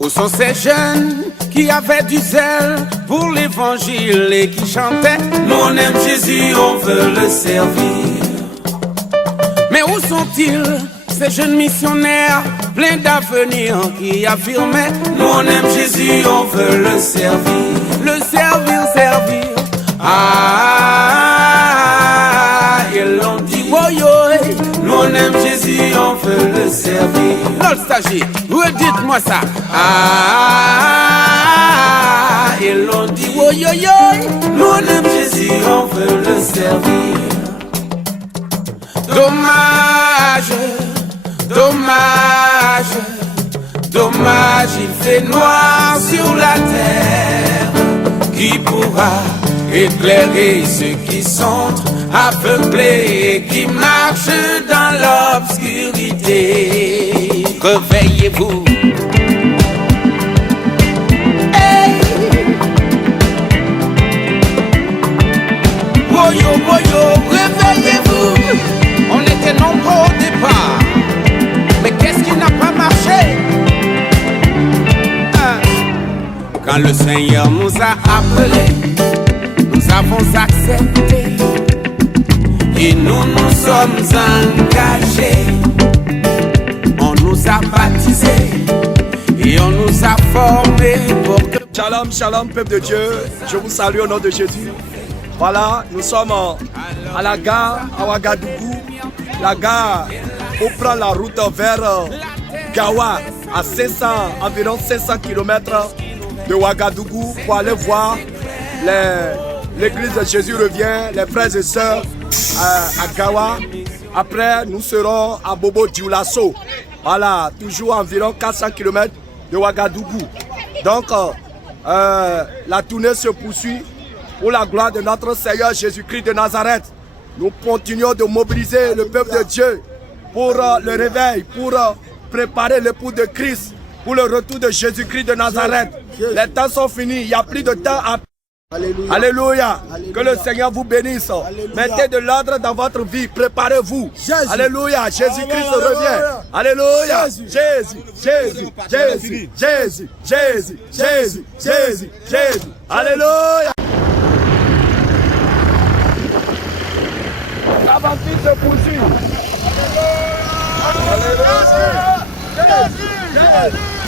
Où sont ces jeunes qui avaient du zèle pour l'évangile et qui chantaient « Nous on aime Jésus, on veut le servir ». Mais où sont-ils, ces jeunes missionnaires pleins d'avenir qui affirmaient « Nous on aime Jésus, on veut le servir ». Le servir, servir. Ah, ils l'ont dit, oh yo, nous on aime Jésus, on veut le servir. L'autre stagiaire, redites-moi ça. Ah, ils l'ont dit, oh yo yo, nous on aime Jésus, on veut le servir. Dommage, dommage, dommage, il fait noir sur la terre. Qui pourra éclairer ceux qui sont aveuglés et qui marchent dans l'obscurité? Réveillez-vous. Hey! Woyo, woyo, réveillez-vous. On était nombreux au départ, mais qu'est-ce qui n'a pas marché? Quand le Seigneur nous a appelés, nous avons accepté et nous nous sommes engagés. On nous a baptisés et on nous a formés pour que... Shalom, shalom, peuple de Dieu. Je vous salue au nom de Jésus. Voilà, nous sommes à la gare à Ouagadougou. La gare pour prendre la route vers Gawa, à 500, environ 500 km de Ouagadougou pour aller voir l'église de Jésus revient, les frères et sœurs à Gawa. Après, nous serons à Bobo Dioulasso. Voilà, toujours environ 400 km de Ouagadougou. Donc, la tournée se poursuit pour la gloire de notre Seigneur Jésus-Christ de Nazareth. Nous continuons de mobiliser le peuple de Dieu pour le réveil, pour préparer l'époux de Christ, pour le retour de Jésus-Christ de Nazareth. Les temps sont finis, il n'y a plus de temps à... Alléluia. Alléluia. Que le Seigneur vous bénisse. Alléluia. Mettez de l'ordre dans votre vie, préparez-vous. Alléluia, Jésus-Christ revient. Alléluia. Jésus, Jésus, Jésus, Jésus, Jésus, Jésus, Jésus, Jésus. Alléluia. L'aventure se poursuit.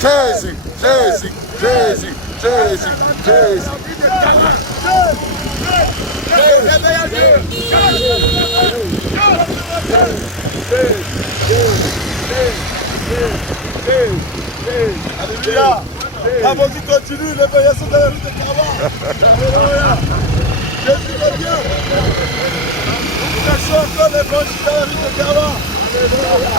Jésus, Jésus, Jésus, Jésus, Jésus. Alléluia. La vie continue, les voyages sont dans la rue de Kawa. Alléluia. Jésus revient. Nous cachons encore les voyages dans la rue de Kawa. Alléluia.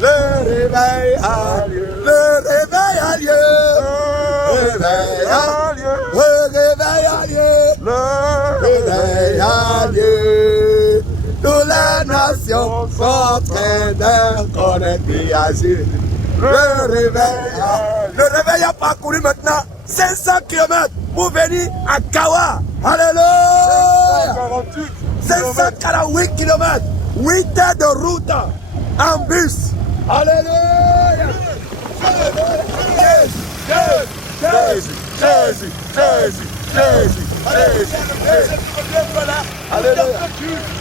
Le réveil a lieu, le réveil a lieu, le réveil a lieu, le réveil a lieu, le réveil a lieu. Toutes les nations sont en train de connaître et agir. Le réveil a parcouru maintenant 500 km pour venir à Kawa. Alléluia. 548 km, 8 heures de route en bus. Alléluia. Jésus, Jésus, Jésus, Jésus, Jésus, Jésus. Alléluia.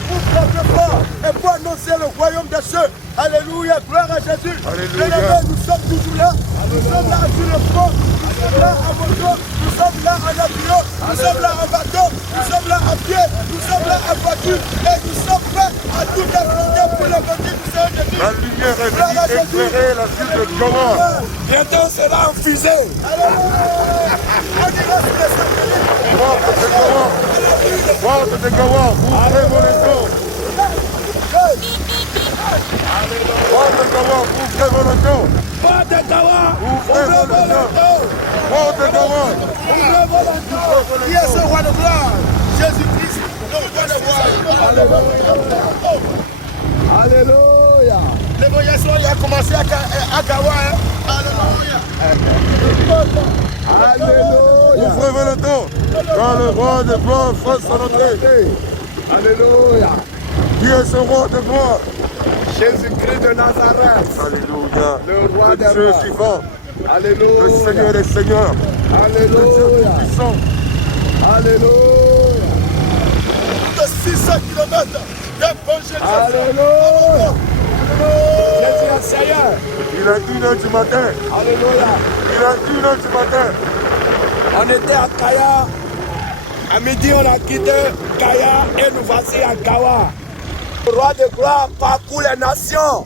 Vous frappez fort et pour annoncer le royaume des cieux. Alléluia, gloire à Jésus. Alléluia. Bien-aimés, nous sommes toujours là. Nous sommes là sur le front. Nous sommes là à moto. Nous sommes là en avion. Nous sommes là en bateau. Nous sommes là à pied. Nous sommes là en voiture. Et nous sommes prêts à tout affronter pour le côté du Seigneur Jésus. La lumière est venue éclairer la ville de Goma. Bientôt, c'est là en fusée. Alléluia. On ira sur les satellites. Porte de Goma. Porte de Goma. Ouvrez vos leçons. Porte de Goma. Ouvrez vos leçons. Pas de Kawa. Ouvrez vos leçons. Porte de Goma. Ouvrez vos leçons. Qui est ce roi de gloire? Jésus-Christ, le roi de gloire. Alléluia. Alléluia. L'évaluation a commencé à Kawa. Alléluia. Alléluia. Ouvrez vos leçons. Quand le roi de gloire fasse son entrée. Alléluia. Qui est ce roi de gloire? Jésus-Christ de Nazareth. Alléluia. Le roi Le des Dieu rois. vivant. Alléluia. Le Seigneur des seigneurs. Le Dieu Alléluia. tout-puissant. Alléluia. De 600 km d'évangélisation. Alléluia. Jésus est Seigneur. Il est 1h du matin. Alléluia. Il est 1h du matin. On était à Kaya. À midi, on a quitté Kaya et nous voici à Kawa. Le roi de gloire parcourt les nations.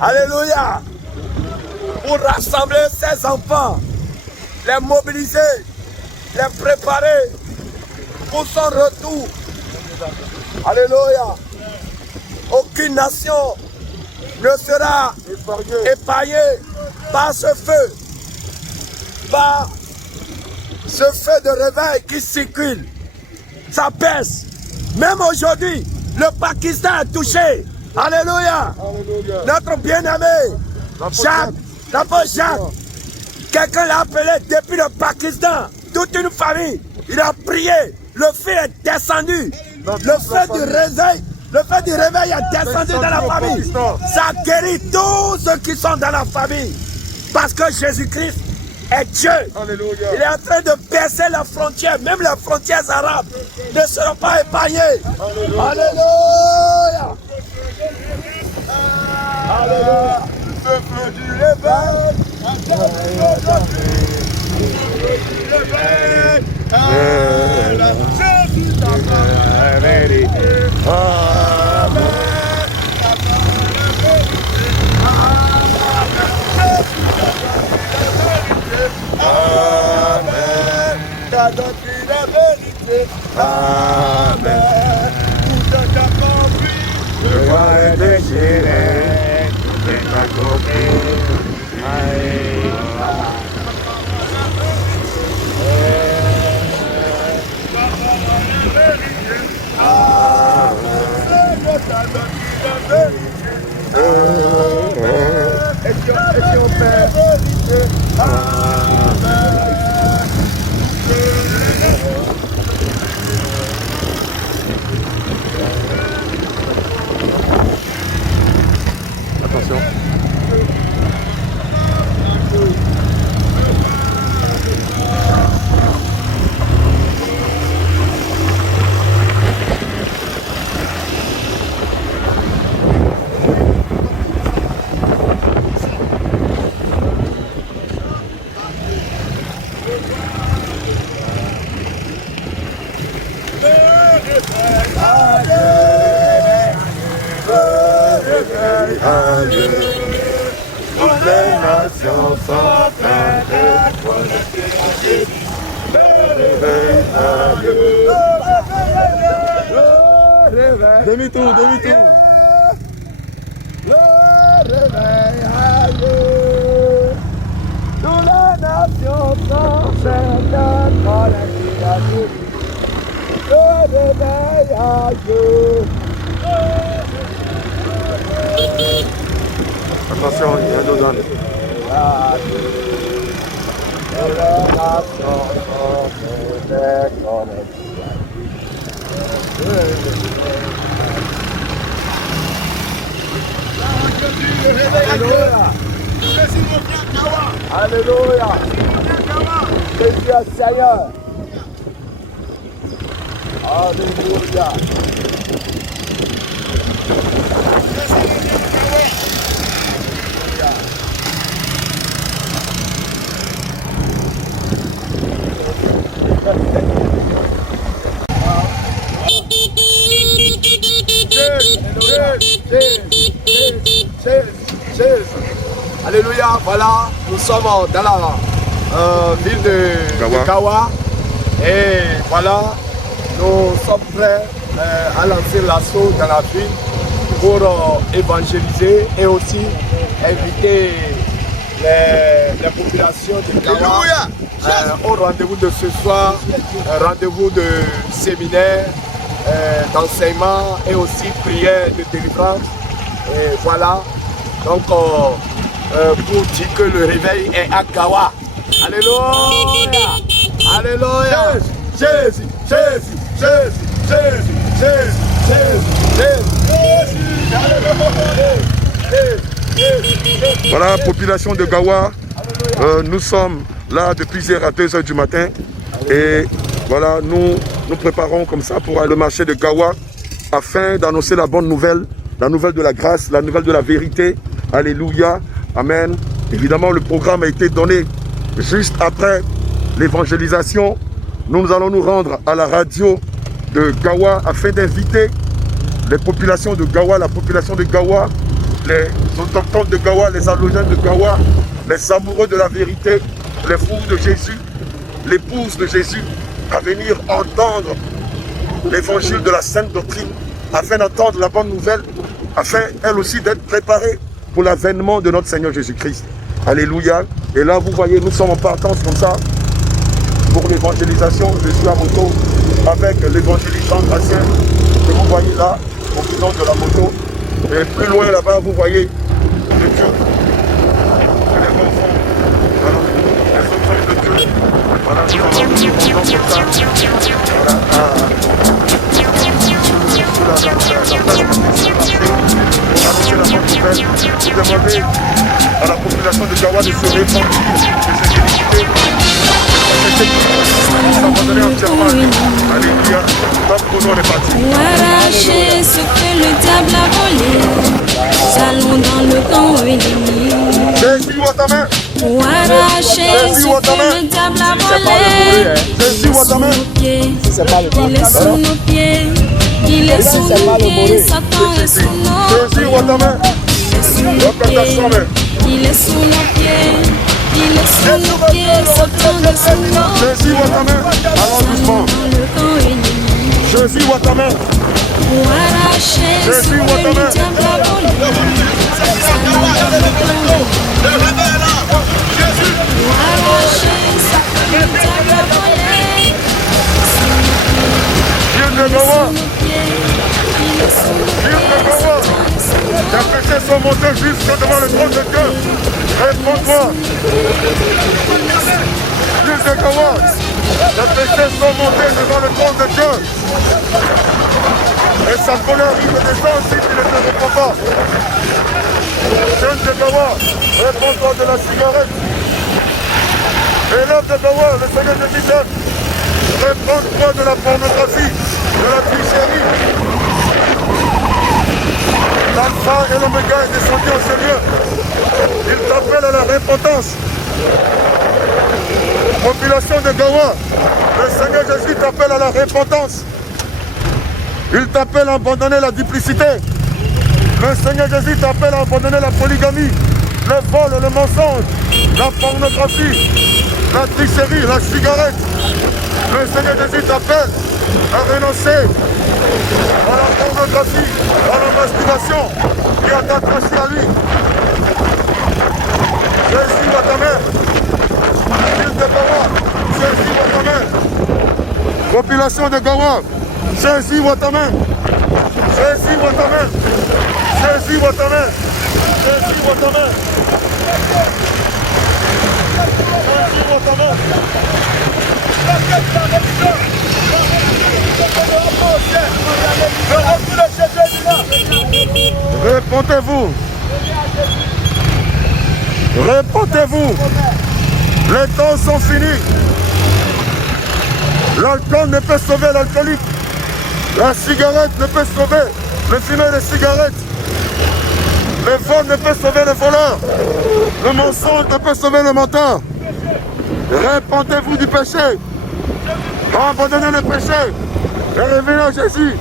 Alléluia. Pour rassembler ses enfants, les mobiliser, les préparer pour son retour. Alléluia. Aucune nation ne sera épargnée par ce feu, par ce feu de réveil qui circule. Ça pèse. Même aujourd'hui, le Pakistan est touché. Alléluia. Alléluia. Notre bien-aimé, Jacques, l'apôtre Jacques, quelqu'un l'a appelé depuis le Pakistan, toute une famille. Il a prié, le feu est descendu. Le feu du réveil, est descendu dans la famille. Ça guérit tous ceux qui sont dans la famille. Parce que Jésus-Christ est Dieu. Alléluia. Il est en train de percer les frontières, même les frontières arabes ne seront pas épargnées. Alléluia. Alléluia. Peuple du réveil. Jésus la vérité. Amen. Amen. Ta doctrine est vérité. Amen. Tout est accompli. Le roi est déchiré. Tout est accompli. Attention. Adieu. Toutes les nations sont en train de connecter. Demi-tour, demi-tour. Le réveil a lieu. Toutes les nations sont certaines connectées à Dieu. Le réveil a lieu. Attention, il y a nos ânes. Alléluia. Alléluia. Jésus est Seigneur. Alléluia. Alléluia, voilà, nous sommes dans la ville de Gawa et voilà, nous sommes prêts à lancer l'assaut dans la ville pour évangéliser et aussi inviter les populations de Gawa au rendez-vous de ce soir, rendez-vous de séminaire, d'enseignement et aussi prière de délivrance. Et voilà, donc pour dire que le réveil est à Gawa. Alléluia! Alléluia! Jésus, Jésus, Jésus, Jésus, Jésus, Jésus, Voilà, population de Gawa, nous sommes là depuis hier à 2 h du matin et voilà, nous préparons comme ça pour le marché de Gawa afin d'annoncer la bonne nouvelle, la nouvelle de la grâce, la nouvelle de la vérité. Alléluia, amen. Évidemment, le programme a été donné juste après l'évangélisation. Nous allons nous rendre à la radio de Gawa afin d'inviter les populations de Gawa, la population de Gawa, les autochtones de Gawa, les allogènes de Gawa, les amoureux de la vérité, les fous de Jésus, l'épouse de Jésus, à venir entendre l'évangile de la sainte doctrine, afin d'entendre la bonne nouvelle, afin elle aussi d'être préparée pour l'avènement de notre Seigneur Jésus-Christ. Alléluia. Et là, vous voyez, nous sommes en partance comme ça pour l'évangélisation. Je suis à moto avec l'évangélisant Gracien que vous voyez là, au pilote de la moto. Et plus loin là-bas, vous voyez le Dieu. Les enfants. Voilà. Les enfants de Dieu. Voilà, nous allons comme ça. Demander à la population de Gawa de se répandre, de s'intéresser, de s'abandonner entièrement. Alléluia. Donc pour nous on est parti. Pour arracher ce que le diable a volé, allons dans le camp ennemi. Jésus, ouvre ta main. Pour arracher ce que le diable a volé, Jésus, ouvre ta main. il est sous nos pieds. Il est sous nos pieds, Satan est sous nos Jésus, ouvre ta main. Il est sous nos pieds, il est sous nos pieds, Satan est sous nos pieds. Jésus, ouvre ta main. Allons doucement. Jésus, ouvre ta main. Pour arracher ce que le diable a volé, pour arracher ce que le diable a volé, Dieu de Gawa. il est sous nos Dieu de Gawa. Les péchés sont montés jusque devant le trône de Dieu. Réponds-toi. Dieu de Gawa. Les péchés sont montés devant le trône de Dieu. Et sa colère arrive des gens aussi qui ne te répond pas. Jeune de Gawa, réponds-toi de la cigarette. Élève de Gawa, le Seigneur de Michel, réponds-toi de la pornographie, de la tricherie. L'alpha et l'oméga est descendu au Seigneur. Il t'appelle à la repentance. Population de Gawa, le Seigneur Jésus t'appelle à la repentance. Il t'appelle à abandonner la duplicité. Le Seigneur Jésus t'appelle à abandonner la polygamie, le vol, le mensonge, la pornographie, la tricherie, la cigarette. Le Seigneur Jésus t'appelle à renoncer à la pornographie, à la masturbation et à t'attacher à lui. Jésus à ta mère. Ville de Gawa, Jésus à ta main. Population de Gawa, Jésus à ta main. Jésus à ta main. Jésus à ta main. Jésus à ta main. Jésus à ta main. Répondez-vous. Répondez-vous. Les temps sont finis. L'alcool ne peut sauver l'alcoolique. La cigarette ne peut sauver le fumer des cigarettes. Le vol ne peut sauver le voleur. Le mensonge ne peut sauver le menteur. Répentez-vous du péché. Abandonnez le péché. Et revenez à Jésus.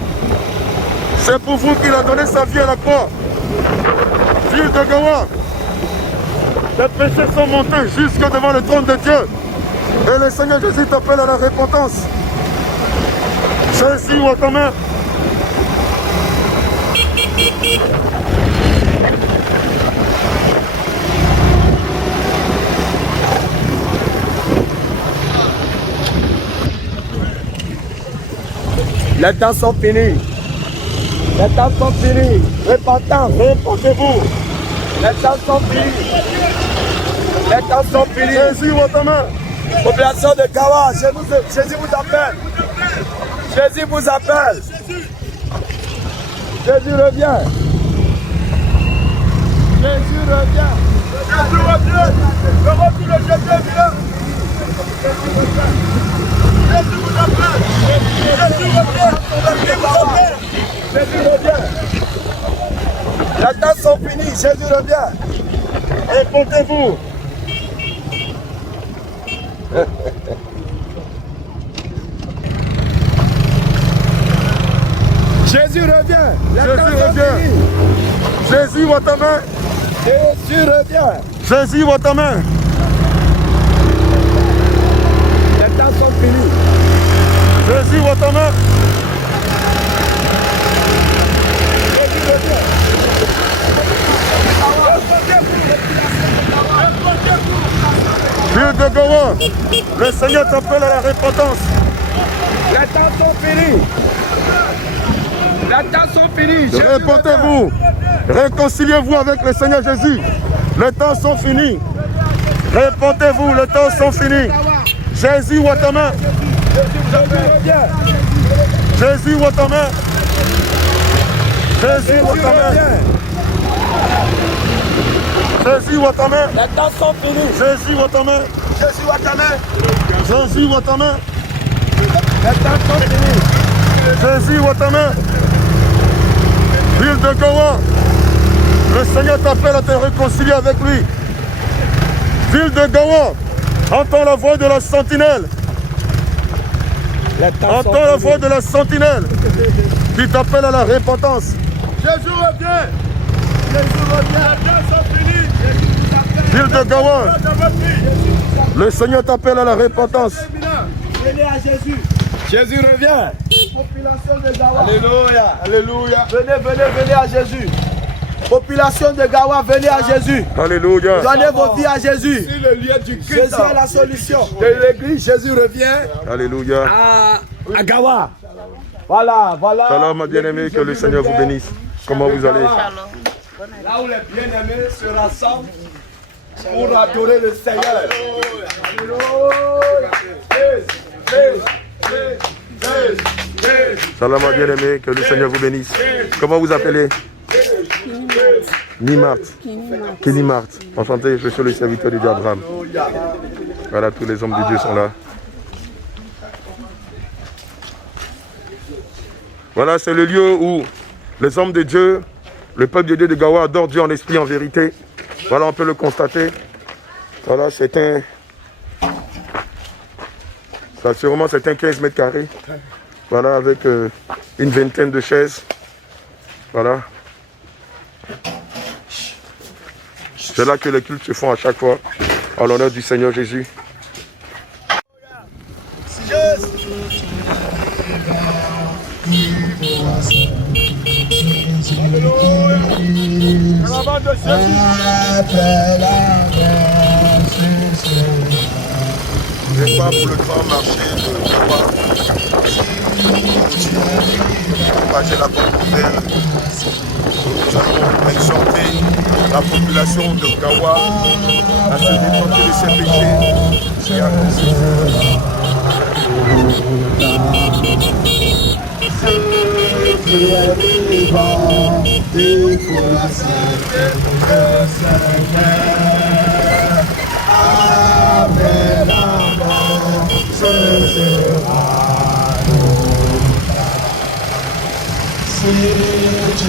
C'est pour vous qu'il a donné sa vie à la croix. Ville de Gawa. Les péchés sont montés jusque devant le trône de Dieu. Et le Seigneur Jésus t'appelle à la repentance. Jésus, ou ta main. Les temps sont finis. Les temps sont finis. Répentez-vous. Les temps sont finis. Les temps sont finis. Jésus, ou ta main. Population de Gawa, Jésus vous appelle. Jésus vous appelle. Jésus revient. Jésus revient. Jésus revient. Le retour de Jésus vient. Jésus vous appelle. Jésus revient. Jésus revient. Les temps sont finis. Jésus revient. Répentez-vous. Jésus revient. Jésus revient. Jésus, ou ta main. Jésus revient. Jésus, ou ta main. Les temps sont finis. Jésus, ou ta main. Jésus revient. Ville de Gawa, le Seigneur t'appelle à la repentance. Les temps sont finis. Les temps sont finis. Répentez-vous. Réconciliez-vous avec le Seigneur Jésus. Les temps sont finis. Répentez-vous, les temps sont finis. Jésus, ou ta main. Jésus, ou ta main. Jésus, ou ta main. Jésus, ou ta main. Les temps sont finis. Jésus, ou ta main. Jésus à ta main. Jésus, ou ta main. Les temps sont finis. Jésus, ou ta main. Ville de Gawa, le Seigneur t'appelle à te réconcilier avec lui. Ville de Gawa, entends la voix de la sentinelle. Entends la voix de la sentinelle qui t'appelle à la repentance. Jésus revient. Jésus revient. Les temps sont finis. Ville de Gawa, le Seigneur t'appelle à la repentance. Venez à Jésus. Jésus revient. Population de Gawa. Alléluia. Alléluia. Venez à Jésus. Population de Gawa, venez à Jésus. Alléluia. Donnez vos vies à Jésus. Le lieu du Christ. Jésus est la solution. De l'église, Jésus revient Alléluia. à Gawa. Voilà. Shalom, ma bien-aimée, que le Seigneur vous bénisse. Comment vous allez? Là où les bien-aimés se rassemblent pour adorer le Seigneur. Shalom, ma bien-aimée, que le Seigneur vous bénisse. Comment vous appelez? Kenny Marthe. Enchanté, je suis le serviteur de Dieu Abraham. Voilà, tous les hommes de Dieu sont là. Voilà, c'est le lieu où les hommes de Dieu, le peuple de Dieu de Gawa adore Dieu en esprit, en vérité. Voilà, on peut le constater. Voilà, c'est un 15 mètres carrés. Voilà, avec une vingtaine de chaises. Voilà. C'est là que les cultes se font à chaque fois, en l'honneur du Seigneur Jésus. n'est pas pour le grand marché de Gawa. Propager la bonne nouvelle. Nous allons exhorter la population de Gawa à se déporter de ses péchés et à Amen.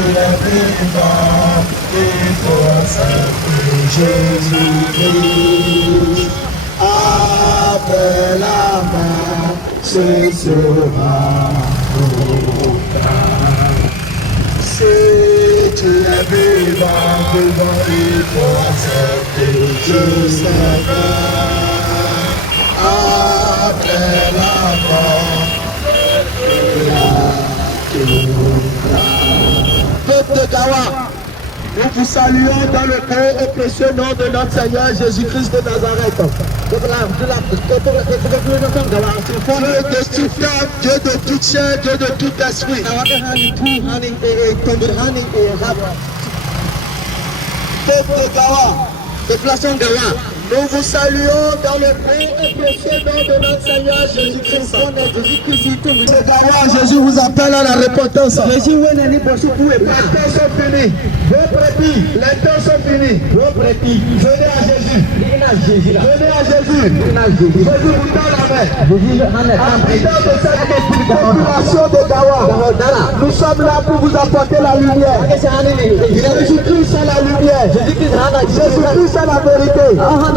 es vivant, et toi Jésus-Christ. Après la mort, ce sera ton cas. Si tu es vivant, il faut accepter Jésus. Après la mort, peuple de Gawa, nous vous saluons dans le beau et précieux nom de notre Seigneur Jésus-Christ de Nazareth. Dieu de toute chair, Dieu de tout esprit. Peuple de Gawa, population de Gawa, nous vous saluons dans le beau et précieux nom de notre Seigneur Jésus-Christ. De Gawa, Jésus vous appelle à la repentance. Les temps sont finis. Vos brebis, les temps sont finis. Vos brebis, venez à Jésus. Venez à Jésus. Jésus vous tend la main. En priant de cette population de Gawa, nous sommes là pour vous apporter la lumière. Jésus-Christ est la lumière. Jésus-Christ est la vérité.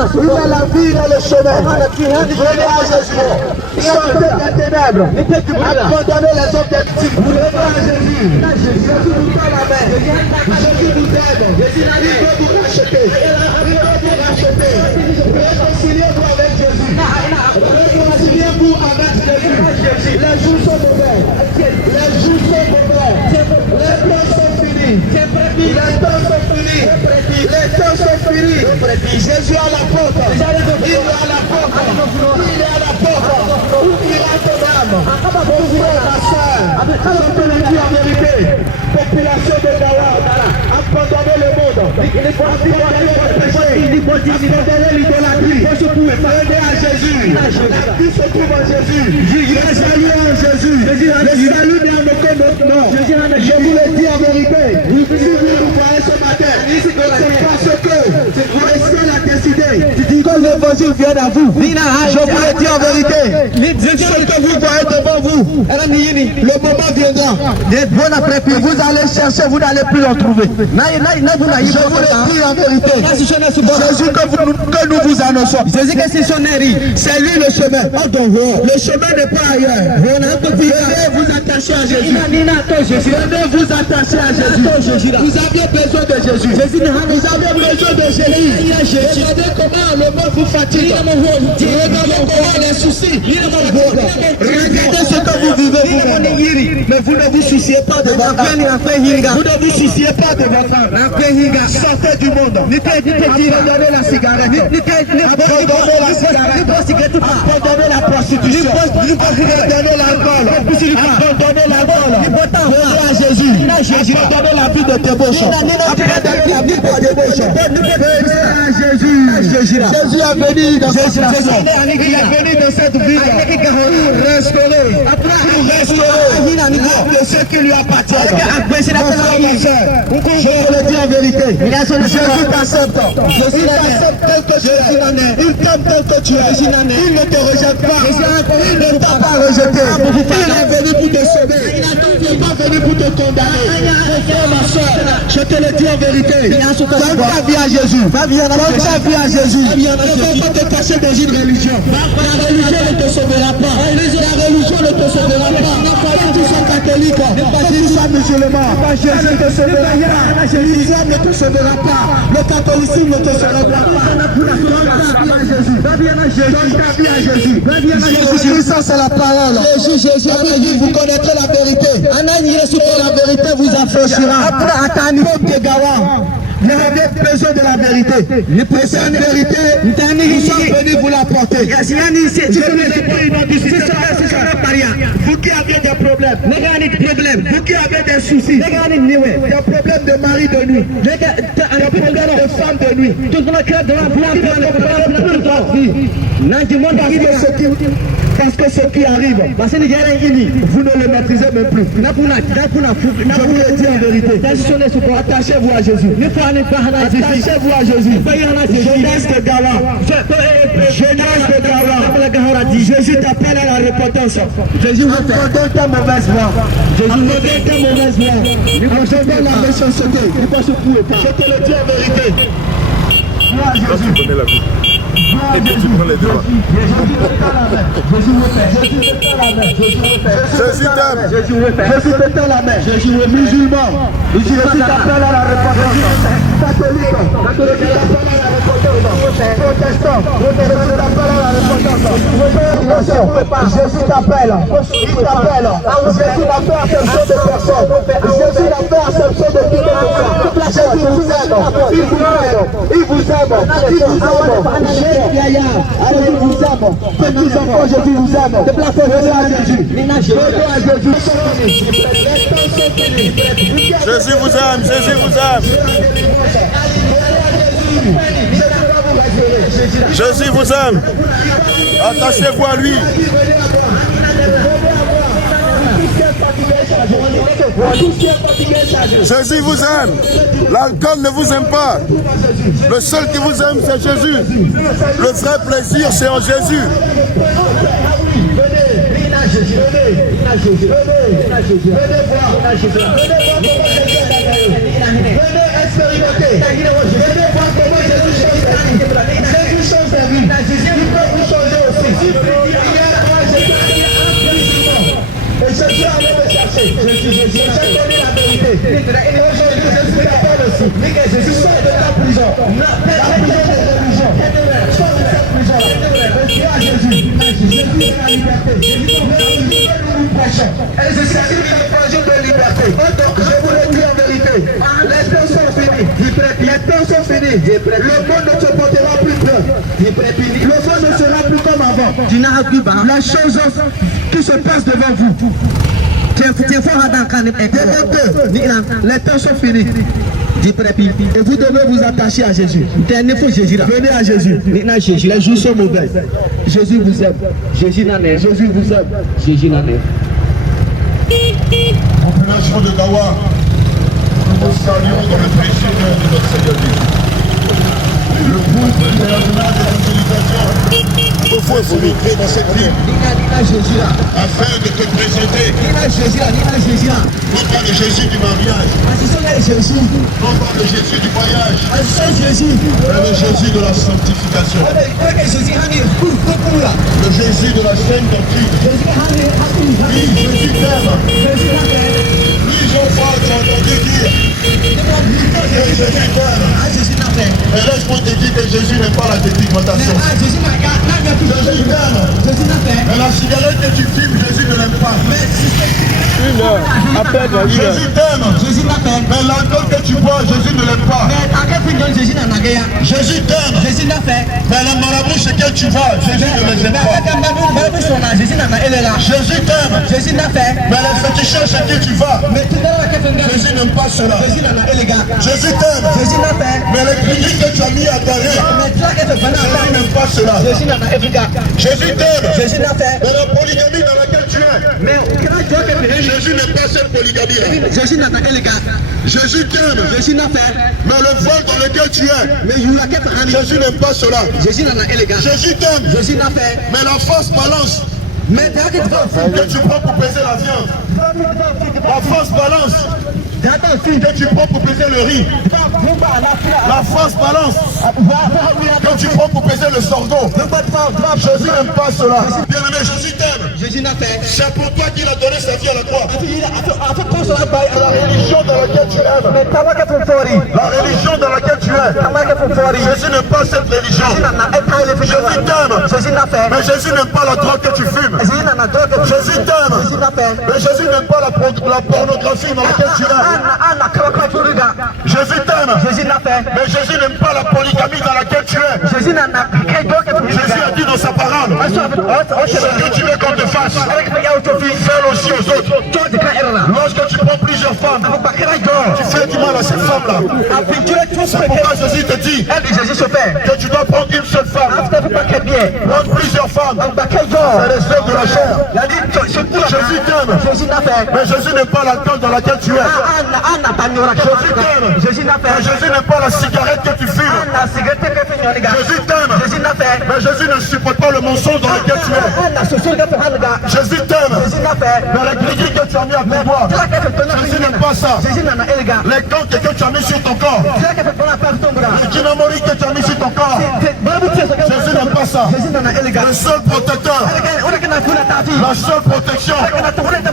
Il est la vie et le chemin. Venez à Jésus. Sortez des ténèbres. Abandonnez les objectifs. Venez à Jésus. Jésus vous tend la main. Jésus vous aide. Il veut vous racheter. Réconciliez-vous avec Jésus. Réconciliez-vous avec Jésus. Les jours sont mauvais. Les jours sont mauvais. Les temps sont finis. Les temps sont finis. Les temps sont finis. Jésus à la porte. Il est à la porte. Il est à la porte. Ouvrira ton âme. Ouvrira ta soeur. Je te le dis en vérité. Population de Gawa, abandonnez le monde. Abandonnez votre péché. Abandonnez l'idolâtrie. Venez à Jésus. La vie se trouve en Jésus. Le salut en Jésus. Le salut n'est en aucun autre nom. Je vous le dis en vérité. Si vous nous voyez ce matin, c'est parce que Estelle a décidé que l'évangile vienne à vous. Je vous le dis en vérité. Ce que vous voyez devant vous, le moment viendra. Vous allez chercher, vous n'allez plus en trouver. Je vous le dis en vérité. Jésus que nous vous annonçons, c'est lui le chemin. Le chemin n'est pas ailleurs. Venez vous attacher à Jésus. Venez vous attacher à Jésus. Vous aviez besoin de Jésus. Vous avez besoin de Jésus. Regardez comment le monde vous fatigue. Regardez comment les soucis. Regardez ce que vous vivez vous-même. Mais vous ne vous souciez pas de votre âme. Vous ne vous souciez pas de votre âme. Sortez du monde. Abandonnez la cigarette. Abandonnez la cigarette. Abandonnez la prostitution. Abandonnez l'alcool. Abandonnez l'alcool. Venez à Jésus. Abandonnez la vie de débauche. Abandonnez la vie de débauche. Venez à Jésus. Jésus est venu dans cette nation. Il est venu dans cette ville pour restaurer de ce qui lui appartient. Je vous le dis en vérité. Jésus t'accepte. Il t'accepte tel que tu es. Il t'aime tel que tu es. Il ne te rejette pas. Il ne t'a pas rejeté. Il est venu pour te sauver. Il n'est pas venu pour te condamner. Ma soeur, je te le dis en vérité. Donne ta vie à Jésus. Donne ta vie à Jésus. Ne va pas te cacher dans une religion. La religion ne te sauvera pas. La religion ne te sauvera pas. Que tu sois catholique, que tu sois musulman, Jésus ne te sauvera pas. L'islam ne te sauvera pas. Le catholicisme ne te sauvera pas. Donne ta vie à Jésus. Jésus, ça c'est la parole. Jésus, vous connaîtrez la vérité. La vérité vous affranchira. Vous avez besoin de la vérité. Et cette vérité, nous sommes venus vous l'apporter. Vous qui avez des problèmes, vous qui avez des soucis, des problèmes de mari de nuit, des problèmes de femme de nuit, Parce que ce qui arrive, vous ne le maîtrisez même plus. Je vous le dis en vérité. Attachez-vous à Jésus. Attachez-vous à Jésus. Jeunesse de Gawa. Jeunesse de Gawa. Jésus t'appelle à la repentance. Jésus vous condamne ta mauvaise voie. Jésus vous condamne ta mauvaise voie. Je vais la méchanceté. Je te le dis en vérité. Parce que tu connais la vie. Et puis tu prends les devants. Jésus t'aime. Jésus te tend la main. Jésus est musulman. Jésus t'appelle à la repentance. Catholique t'appelle à la repentance. Protestant t'appelle à la repentance. Jésus t'appelle. Il t'appelle. Jésus n'a fait acception de personne. Jésus n'a fait acception de qui que ce soit. Jésus vous aime. Il vous aime. Il vous aime. Il vous aime. Jésus vous aime. Petits enfants, Jésus vous aime. Venez à Jésus. Venez à Jésus. Jésus vous aime, Jésus vous aime. Jésus vous aime. Attachez-vous à lui. Jésus vous aime. L'alcool ne vous aime pas. Le seul qui vous aime, c'est Jésus. Le vrai plaisir, c'est en Jésus. Jésus allait me chercher. J'ai connu la vérité. Aujourd'hui, Jésus t'appelle aussi. Jésus sort de ta prison. La prison de religion. Sors de cette prison. Viens à Jésus. Jésus est la liberté. Nous prêchons. Et je sais qu'il y a un projet de liberté. Donc, je vous le dis en vérité. Les temps sont finis. Les temps sont finis. Le monde ne te portera plus peur. Le monde ne sera plus comme avant. La chose qui se passe devant vous. Les temps sont finis. Et vous devez vous attacher à Jésus. Venez à Jésus. Les jours sont mauvais. Jésus vous aime. Jésus vous aime. Population de Gawa, nous vous saluons dans le précieux nom de notre Seigneur Jésus. Le groupe international de l'évangélisation faut s'illustrer dans cette ville afin de te présenter non pas le Jésus du mariage, non pas le Jésus du voyage, mais le Jésus de la sanctification, le Jésus de la sainte doctrine. Oui, Jésus t'aime. Plusieurs fois tu as entendu dire que Jésus t'aime. Mais laisse-moi te dire que Jésus n'aime pas la dépigmentation. Jésus t'aime. Mais la cigarette que tu fumes, Jésus ne l'aime pas. Jésus t'aime. Mais l'alcool que tu bois, Jésus ne l'aime pas. Jésus t'aime. Mais la marabouche que tu vois, Jésus ne les aime pas. Jésus t'aime. Mais les féticheurs chez qui tu vas, Jésus n'aime pas cela. Jésus t'aime. Mais les critiques que tu as mis à l'arrêt, Jésus n'aime pas cela. Jésus t'aime. Mais la polygamie dans laquelle tu es, Jésus n'aime pas cette polygamie là. Jésus t'aime. Mais le vol dans lequel tu es, Jésus n'aime pas cela. Jésus t'aime. Mais la fausse balance que tu prends pour peser la viande, la fausse balance que tu prends pour peser le riz, la fausse balance que tu prends pour peser le sorgho, Jésus n'aime pas cela. Bien-aimé, Jésus t'aime. C'est pour toi qu'il a donné sa vie à la croix. La religion dans laquelle tu es, la religion dans laquelle tu es, Jésus n'aime pas cette religion. Jésus t'aime. Mais Jésus n'aime pas la drogue que tu fumes. Jésus t'aime. Mais Jésus n'aime pas la pornographie dans laquelle tu es. Jésus t'aime. Mais Jésus n'aime pas la polygamie dans laquelle tu es. Jésus a dit dans sa parole, ce que tu veux qu'on te fasse, fais-le aussi aux autres. Lorsque tu prends plusieurs femmes, tu fais du mal à cette femme-là. C'est pourquoi Jésus te dit que tu dois prendre une seule femme. prendre plusieurs femmes, c'est les œuvres de la chair. Jésus t'aime, mais Jésus n'est pas l'alcool dans laquelle tu es. Jésus t'aime, mais Jésus n'est pas la cigarette que tu fumes. Jésus t'aime, mais Jésus ne supporte pas le mensonge dans lequel tu es. Jésus t'aime, mais la grille que tu as mis à tes doigts, Jésus n'aime pas ça. Les gants que tu as mis sur ton corps, les kinamori que tu as mis sur ton corps, Jésus n'aime pas ça. Le seul protecteur, la seule protection,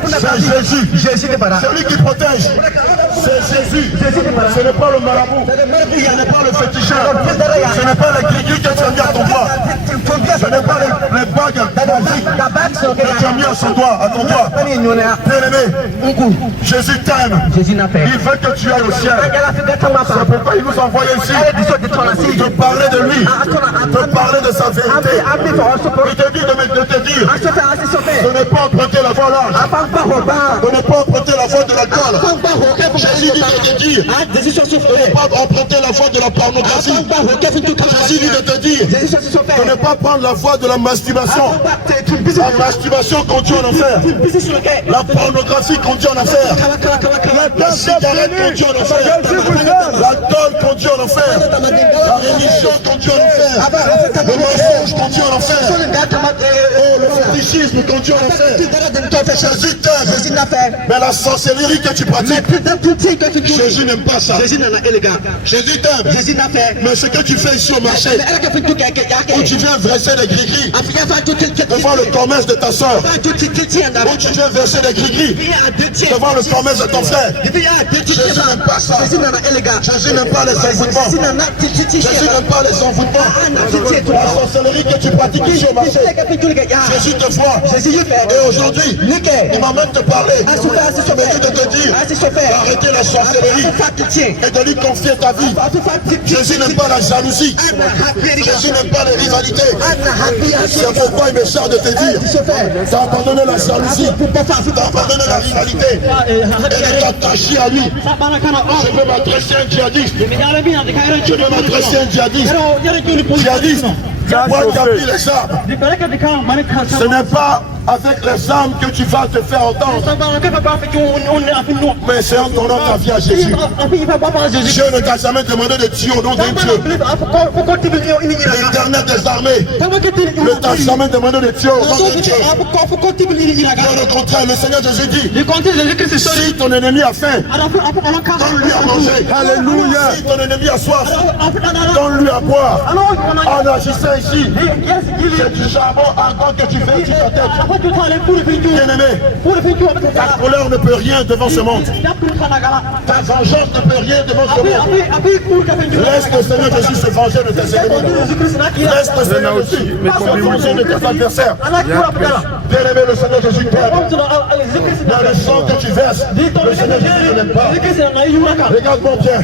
c'est Jésus. C'est lui qui protège. C'est Jésus. Ce n'est pas le marabout. Ce n'est pas le féticheur. Ce n'est pas les grille que tu as mis à ton doigt. Ce n'est pas les bagues que tu as mis à son doigt, à ton doigt. Bien-aimé, Jésus t'aime. Il veut que tu ailles au ciel. C'est pourquoi il nous a envoyé ici. De parler de lui, de parler de sa vérité. Il te dit de te dire, ce n'est pas emprunter la voie large, ce n'est pas emprunter la voie de l'alcool. Jésus dit de te dire, ce n'est pas emprunter la voie de la pornographie. Jésus dit de te dire, de ne pas prendre la voie de la masturbation. La masturbation conduit en enfer. La pornographie conduit en enfer. La cigarette conduit en enfer. L'alcool conduit en enfer. La religion conduit en enfer. Le mensonge conduit en enfer. Oh, le fétichisme conduit en enfer. Jésus t'aime. Mais la sorcellerie que tu pratiques, Jésus n'aime pas ça. Jésus t'aime. Mais ce que tu fais ici au marché, où tu viens verser des gris-gris devant le commerce de ta soeur, où tu viens verser des gris-gris devant le commerce de ton frère, Jésus n'aime pas ça. Jésus n'aime pas les envoûtements. Jésus n'aime pas les envoûtements. La sorcellerie que tu pratiques ici au marché, Jésus te voit. Et aujourd'hui, il m'a même te parlé. Il m'a dit de te dire d'arrêter la sorcellerie et de lui confier ta vie. Jésus n'aime pas la jalousie. Jésus n'aime pas les rivalités. C'est pourquoi il me charge de te dire, t'as abandonné la jalousie, t'as abandonné la rivalité et de t'attacher à lui. Je veux m'adresser à un djihadiste. Je veux m'adresser à un djihadiste. Djihadiste, moi qui appuie les armes. Ce n'est pas avec les armes que tu vas te faire entendre, mais c'est en donnant ta vie à Jésus. Dieu ne t'a jamais demandé de tuer au nom d'un Dieu. L'éternel des armées ne t'a jamais demandé de tuer au nom d'un Dieu. Bien au contraire, le Seigneur Jésus dit, si ton ennemi a faim, donne-lui à manger. Alléluia. Si ton ennemi a soif, donne-lui à boire. En agissant ici, c'est du charbon ardent que tu fais sur ta tête. Bien-aimé, ta colère ne peut rien devant ce monde. Ta vengeance ne peut rien devant ce monde. Laisse le Seigneur Jésus se venger de tes ennemis. Laisse le Seigneur Jésus se venger de tes adversaires. Bien-aimé, le Seigneur Jésus t'aime. Dans le sang que tu verses, le Seigneur Jésus ne l'aime pas. Regarde-moi bien.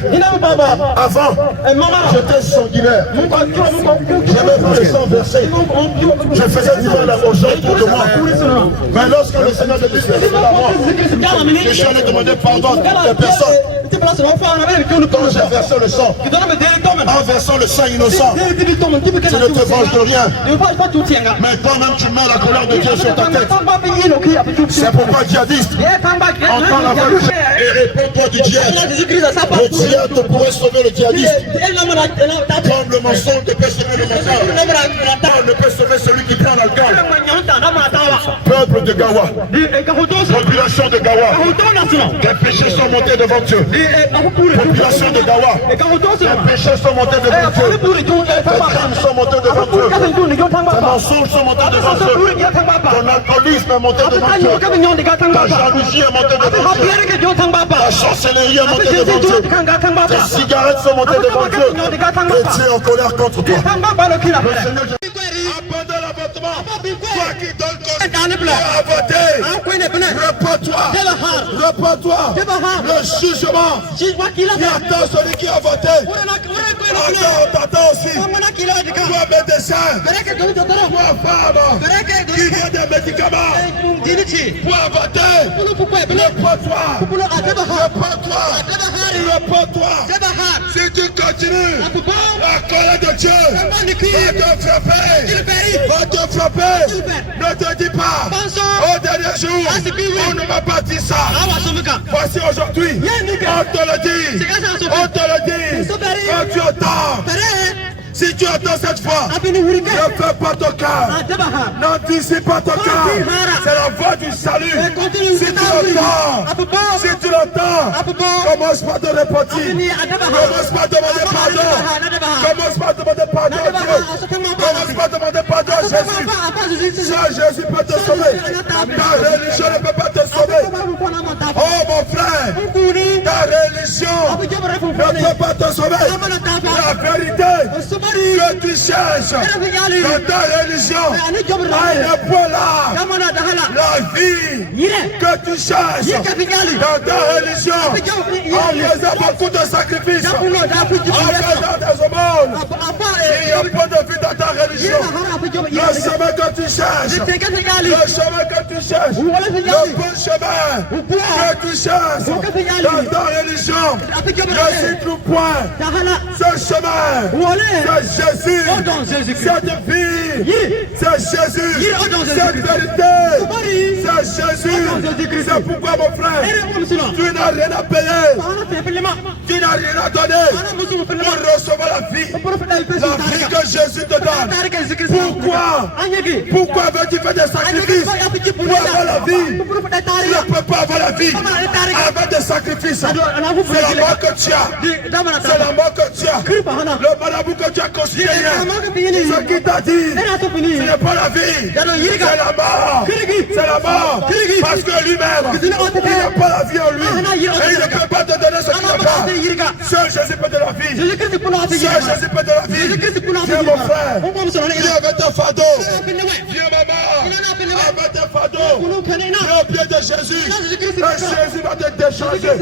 Avant, j'étais sanguinaire. J'aimais pas le sang versé. Je faisais du mal aux gens autour de moi. Mais lorsque le Seigneur Jésus s'est révélé à moi, je suis allé demander pardon à des personnes. Quand j'ai versé le sang, en versant le sang innocent, tu ne te venges de rien. Mais toi-même tu mets la colère de Dieu sur ta tête. C'est pourquoi djihadiste, entends la voix et réponds-toi du djihad. Le djihad te pourrait sauver le djihadiste. Comme le mensonge ne peut sauver le mensonge, ne peut sauver celui qui prend l'alcool. Peuple de Gawa, population de Gawa, les péchés sont montés devant Dieu. Population de Gawa, les péchés sont montés devant Dieu. Les crimes sont montés devant Dieu. Les mensonges sont montés devant Dieu. Ton alcoolisme est monté devant Dieu. Ta jalousie est montée devant Dieu. Ta sorcellerie est montée devant Dieu. Tes cigarettes sont montées devant Dieu. Et Dieu est en colère contre toi. Le Seigneur abandonne l'avortement. Toi qui donnes conseil à voter, repends-toi. Le jugement qui attend celui qui a voté. Attends, t'attends aussi. Toi médecin, toi femme qui vient des médicaments pour voter, repends-toi. Si tu continues, la colère de Dieu va te frapper. va te frapper. Ne te dis pas, au dernier jour, on ne m'a pas dit ça. Voici aujourd'hui, on te le dit. On te le dit. Quand tu entends, si tu entends cette fois, ne fais pas ton cœur. N'anticipe pas ton cœur. C'est la voix du salut. Si tu l'entends, commence par te repentir. Commence par demander pardon. Commence par demander pardon à Dieu. Commence par demander pardon à Jésus. Ça, Jésus peut te sauver. Ta religion ne peut pas te sauver. Oh mon frère, ta religion ne peut pas te sauver. La vérité que tu cherches dans ta religion, à un point là, la vie que tu cherches dans ta religion, en faisant beaucoup de sacrifices, en faisant des aumônes, il n'y a pas de vie dans ta religion. Le chemin que tu cherches, le chemin que tu cherches, le bon chemin que tu cherches dans ta religion, je suis tout point. Ce chemin, c'est Jésus, cette vie, c'est Jésus, cette vérité, c'est Jésus. C'est pourquoi mon frère, tu n'as rien à payer, tu n'as rien à donner pour recevoir la vie que Jésus te donne. Pourquoi veux-tu faire des sacrifices pour avoir la vie? Tu ne peux pas avoir la vie avec des sacrifices. C'est la mort que tu as. C'est la mort que tu as. Le marabout que tu as considéré, ce qui t'a dit, ce n'est pas la vie, c'est la mort. C'est la mort. Parce que lui-même, il n'a pas la vie en lui. Et il ne peut pas te donner ce qu'il n'a pas. Seul Jésus peut de la vie. Seul Jésus peut de la vie. Viens mon frère. Viens avec ton fardeau. Viens maman. Avec ton fardeau. Viens au pied de Jésus. Et Jésus va te décharger.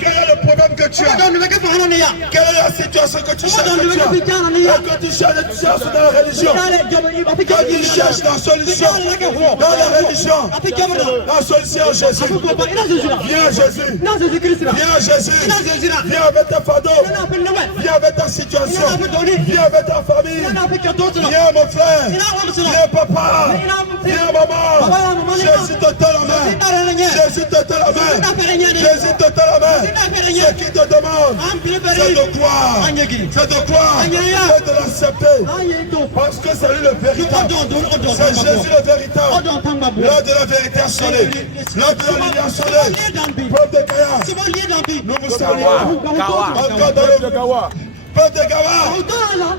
Quel est le problème que tu as? Quelle est la situation que tu cherches? Que tu cherches dans la religion. Que tu cherches la solution dans la religion. La solution Jésus. Viens Jésus. Viens Jésus. Viens avec ta fardeau. Viens avec ta situation. Viens avec ta famille. Viens mon frère. Viens papa. Viens maman. Jésus te tend la main. Jésus te tend la main. Jésus te tend la main. Ce qui te demande, c'est de croire. C'est de croire et de l'accepter. Parce que c'est lui le véritable. C'est Jésus le véritable. L'heure de la vérité a sonné. L'heure de la lumière a sonné. Peuple de Kaya, nous vous saluons. Encore dans le Gawa. Peuple de Gawa,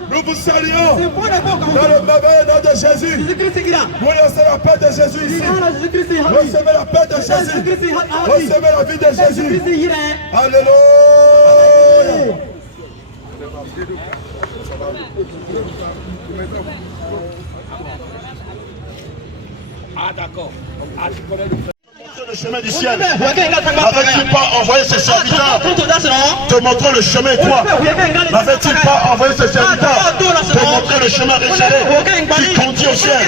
nous vous saluons. Dans le merveilleux nom de Jésus. Vous laissez la paix de Jésus ici. Recevez la paix de Jésus. Recevez la vie de Jésus. Alléluia. Ah d'accord. Ah, tu connais le chemin du ciel. N'avais-tu pas envoyé ses serviteurs te montrer le chemin toi? N'avais-tu pas envoyé ses serviteurs te montrer le chemin récélé qui conduit au ciel?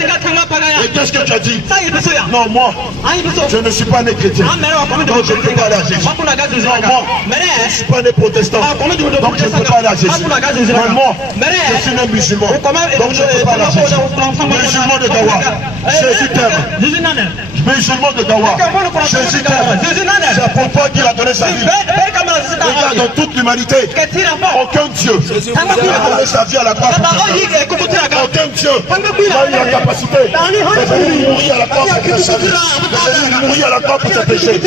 Et qu'est-ce que tu as dit? Non, moi, je ne suis pas né chrétien, donc je ne peux pas aller à Jésus. Non, moi, je ne suis pas né protestant, donc je ne peux pas aller à Jésus. Non, moi, je suis né musulman, donc je ne peux pas aller à Jésus. Musulman de Gawa, Jésus t'aime. Musulman de Gawa, Jésus t'aime. C'est pourquoi il a donné sa vie. Regarde dans toute l'humanité, aucun Dieu n'a donné sa vie à la croix. Aucun Dieu n'a eu la capacité de venir mourir à la croix pour tes salut, de venir mourir à la croix pour tes péchés.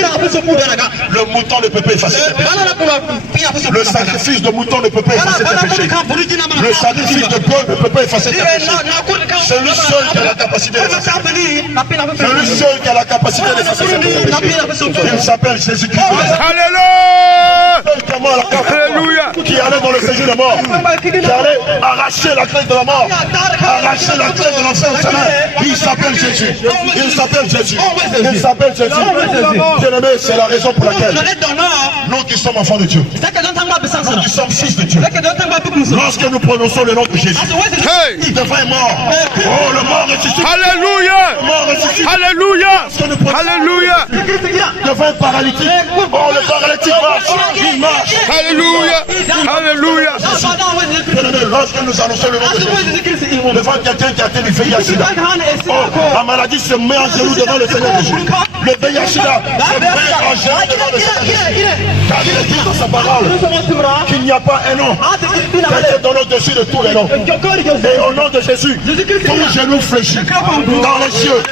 Le mouton ne peut pas effacer tes péchés. Le sacrifice de mouton ne peut pas effacer tes péchés. Le sacrifice de bœuf ne peut pas effacer tes péchés. C'est lui seul qui a la capacité de effacer tes péchés. C'est lui seul qui a la capacité de effacer tes péchés. Il s'appelle Jésus-Christ. Alléluia. Qui allait dans le séjour de mort, qui allait arracher la clé de la mort, arracher la clé de l'enfer au chemin. Il s'appelle Jésus. Il s'appelle Jésus. Il s'appelle Jésus. Bien-aimé, c'est la raison pour laquelle nous qui sommes enfants de Dieu, nous qui sommes fils de Dieu, lorsque nous prononçons le nom de Jésus, il devrait mort. Oh, le mort ressuscite. Alléluia. Le mort ressuscite. Alléluia. Alléluia. Il devrait paralytique. Oh, le paralytique marche. Il marche. Alléluia. Alléluia. Bien-aimé, lorsque nous annonçons le nom de Jésus, devant quelqu'un qui a été du VIH-Sida, la maladie se met en genoux devant le Seigneur Jésus. Le VIH-Sida se met en genoux devant le Seigneur Jésus. Car il dit dans sa parole qu'il n'y a pas un nom qui est donné au-dessus de tous les noms. Et au nom de Jésus, tout genou fléchit dans les cieux,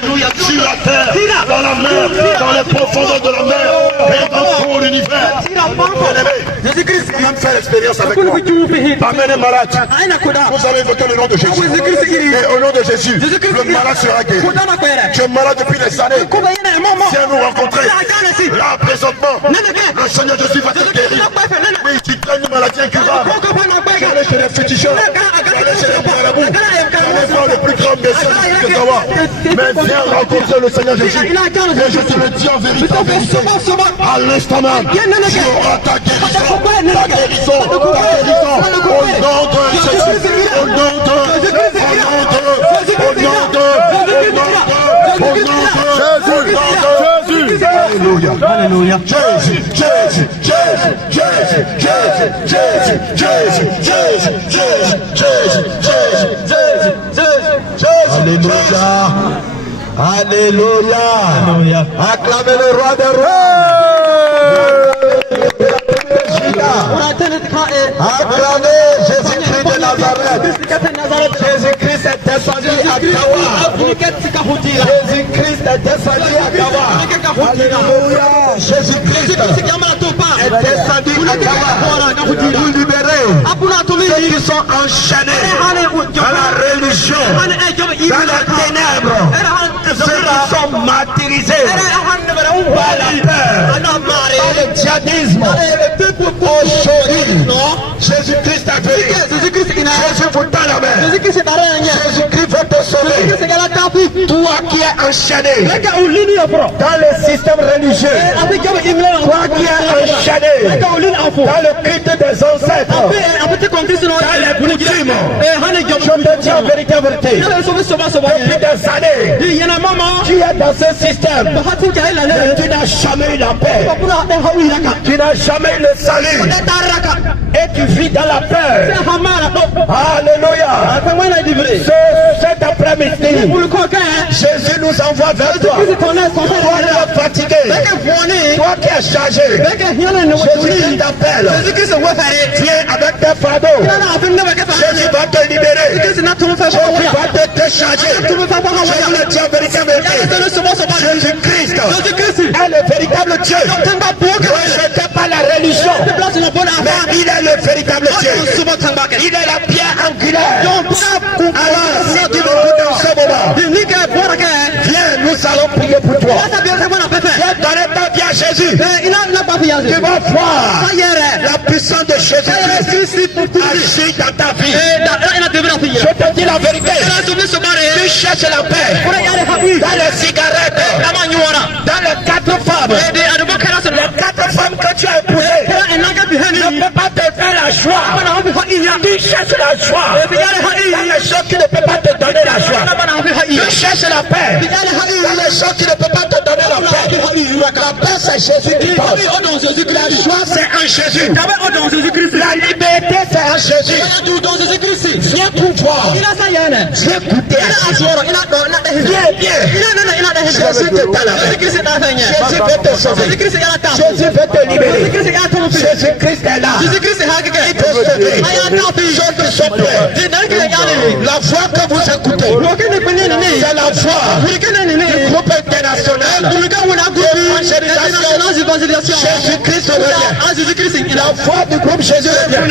sur la terre, dans la mer, dans les profondeurs de la mer et dans tout l'univers. Bien-aimé, même faire l'expérience avec moi. Amen, malade. Vous avez évoqué le nom de Jésus. Et au nom de Jésus, le malade sera guéri. Tu es malade depuis des années. Viens nous rencontrer. Là, présentement, le Seigneur Jésus va te guérir. Oui, tu as une maladie incurable. Tu allais chez les féticheurs. Tu allais chez les marabouts. Tu allais voir le plus grand médecin de Kawa. Mais viens rencontrer le Seigneur Jésus. Et je te le dis en vérité, à l'instant même, tu auras ta guérison. Ta guérison. Ta guérison. Au nom de Jésus. Au nom de Jésus. Alléluia. Alléluia. Jésus, Jésus, Jésus, Jésus, Jésus, Jésus, Jésus, Jésus, Jésus, Jésus, Jésus, Jésus. Alléluia. Alléluia. Acclamez le roi des rois. Acclamez Jésus-Christ de Nazareth. Jésus-Christ est descendu à Kawa. Jésus-Christ est descendu à Kawa. Alléluia. Jésus-Christ est descendu à Kawa pour libérer ceux qui sont enchaînés dans la religion, dans les ténèbres, ceux qui sont martyrisés par la peur, par le djihadisme. Aujourd'hui, Jésus-Christ a venu. Jésus vous tend la main. Jésus-Christ veut te sauver. Toi qui es enchaîné dans le système religieux, toi qui es enchaîné dans le culte des ancêtres, dans les coutumes, je te dis en vérité, depuis des années, tu es dans ce système, mais tu n'as jamais eu la paix, tu n'as jamais eu le salut, et tu vis dans la peur. Alléluia. Cet après-midi, Jésus nous envoie vers toi. Toi qui es fatigué, toi qui es chargé, Jésus t'appelle. Viens avec tes fardeaux. Jésus va te libérer. Jésus va te décharger. Je vous le dis en vérité, Jésus-Christ est le véritable Dieu. Je n'ai pas la religion, mais il est le véritable Dieu. Il est la pierre angulaire. Alors, si tu veux dans ce moment, viens, nous allons prier pour toi. Viens donner ta vie à Jésus. Tu vas voir la puissance de Jésus agir dans ta vie. Je te dis la vérité. Tu cherches la paix dans les cigarettes, dans les 4 femmes. Les 4 femmes que tu as épousées ne peut pas te faire la joie. Tu cherches la joie dans les choses qui ne peuvent pas te donner la joie. Tu cherches la paix dans les choses qui ne peuvent pas te donner la paix. La paix, c'est Jésus qui parle. La joie, c'est en Jésus. La liberté, c'est en Jésus. Viens pour voir. Viens goûter à Jésus. Viens. Jésus te donne la paix. Jésus veut te sauver. Jésus veut te libérer. Jésus-Christ est là. Il peut sauver. Je te sauve. La voix que vous écoutez, c'est la voix du groupe international d'évangélisation. Jésus-Christ revient. La voix du groupe Jésus revient.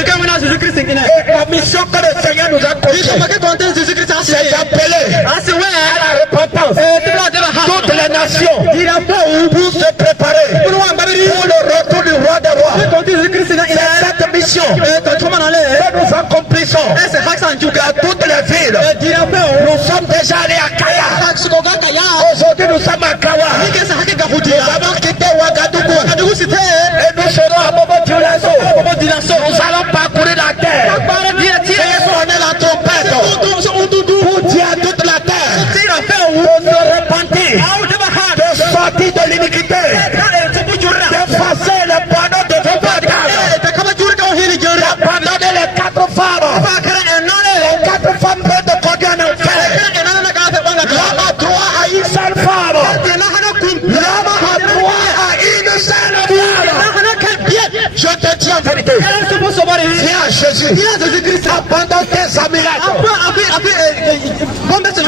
Et la mission que le Seigneur nous a confiée, c'est d'appeler à la repentance toutes les nations pour se préparer pour le retour du roi des rois. C'est cette mission que nous accomplissons à toutes les villes. Nous sommes déjà allés à Kaya. Aujourd'hui nous sommes à Kawa. Nous avons quitté Ouagadougou et nous serons à Bobo Dioulasso. Nous allons parcourir la terre et sonner la trompette pour dire à toute la terre de se repentir, de sortir de l'iniquité, d'effacer le panneau de vos bagages. converti en vérité. Viens à Jésus. Abandonne tes amis là. Abandonne tes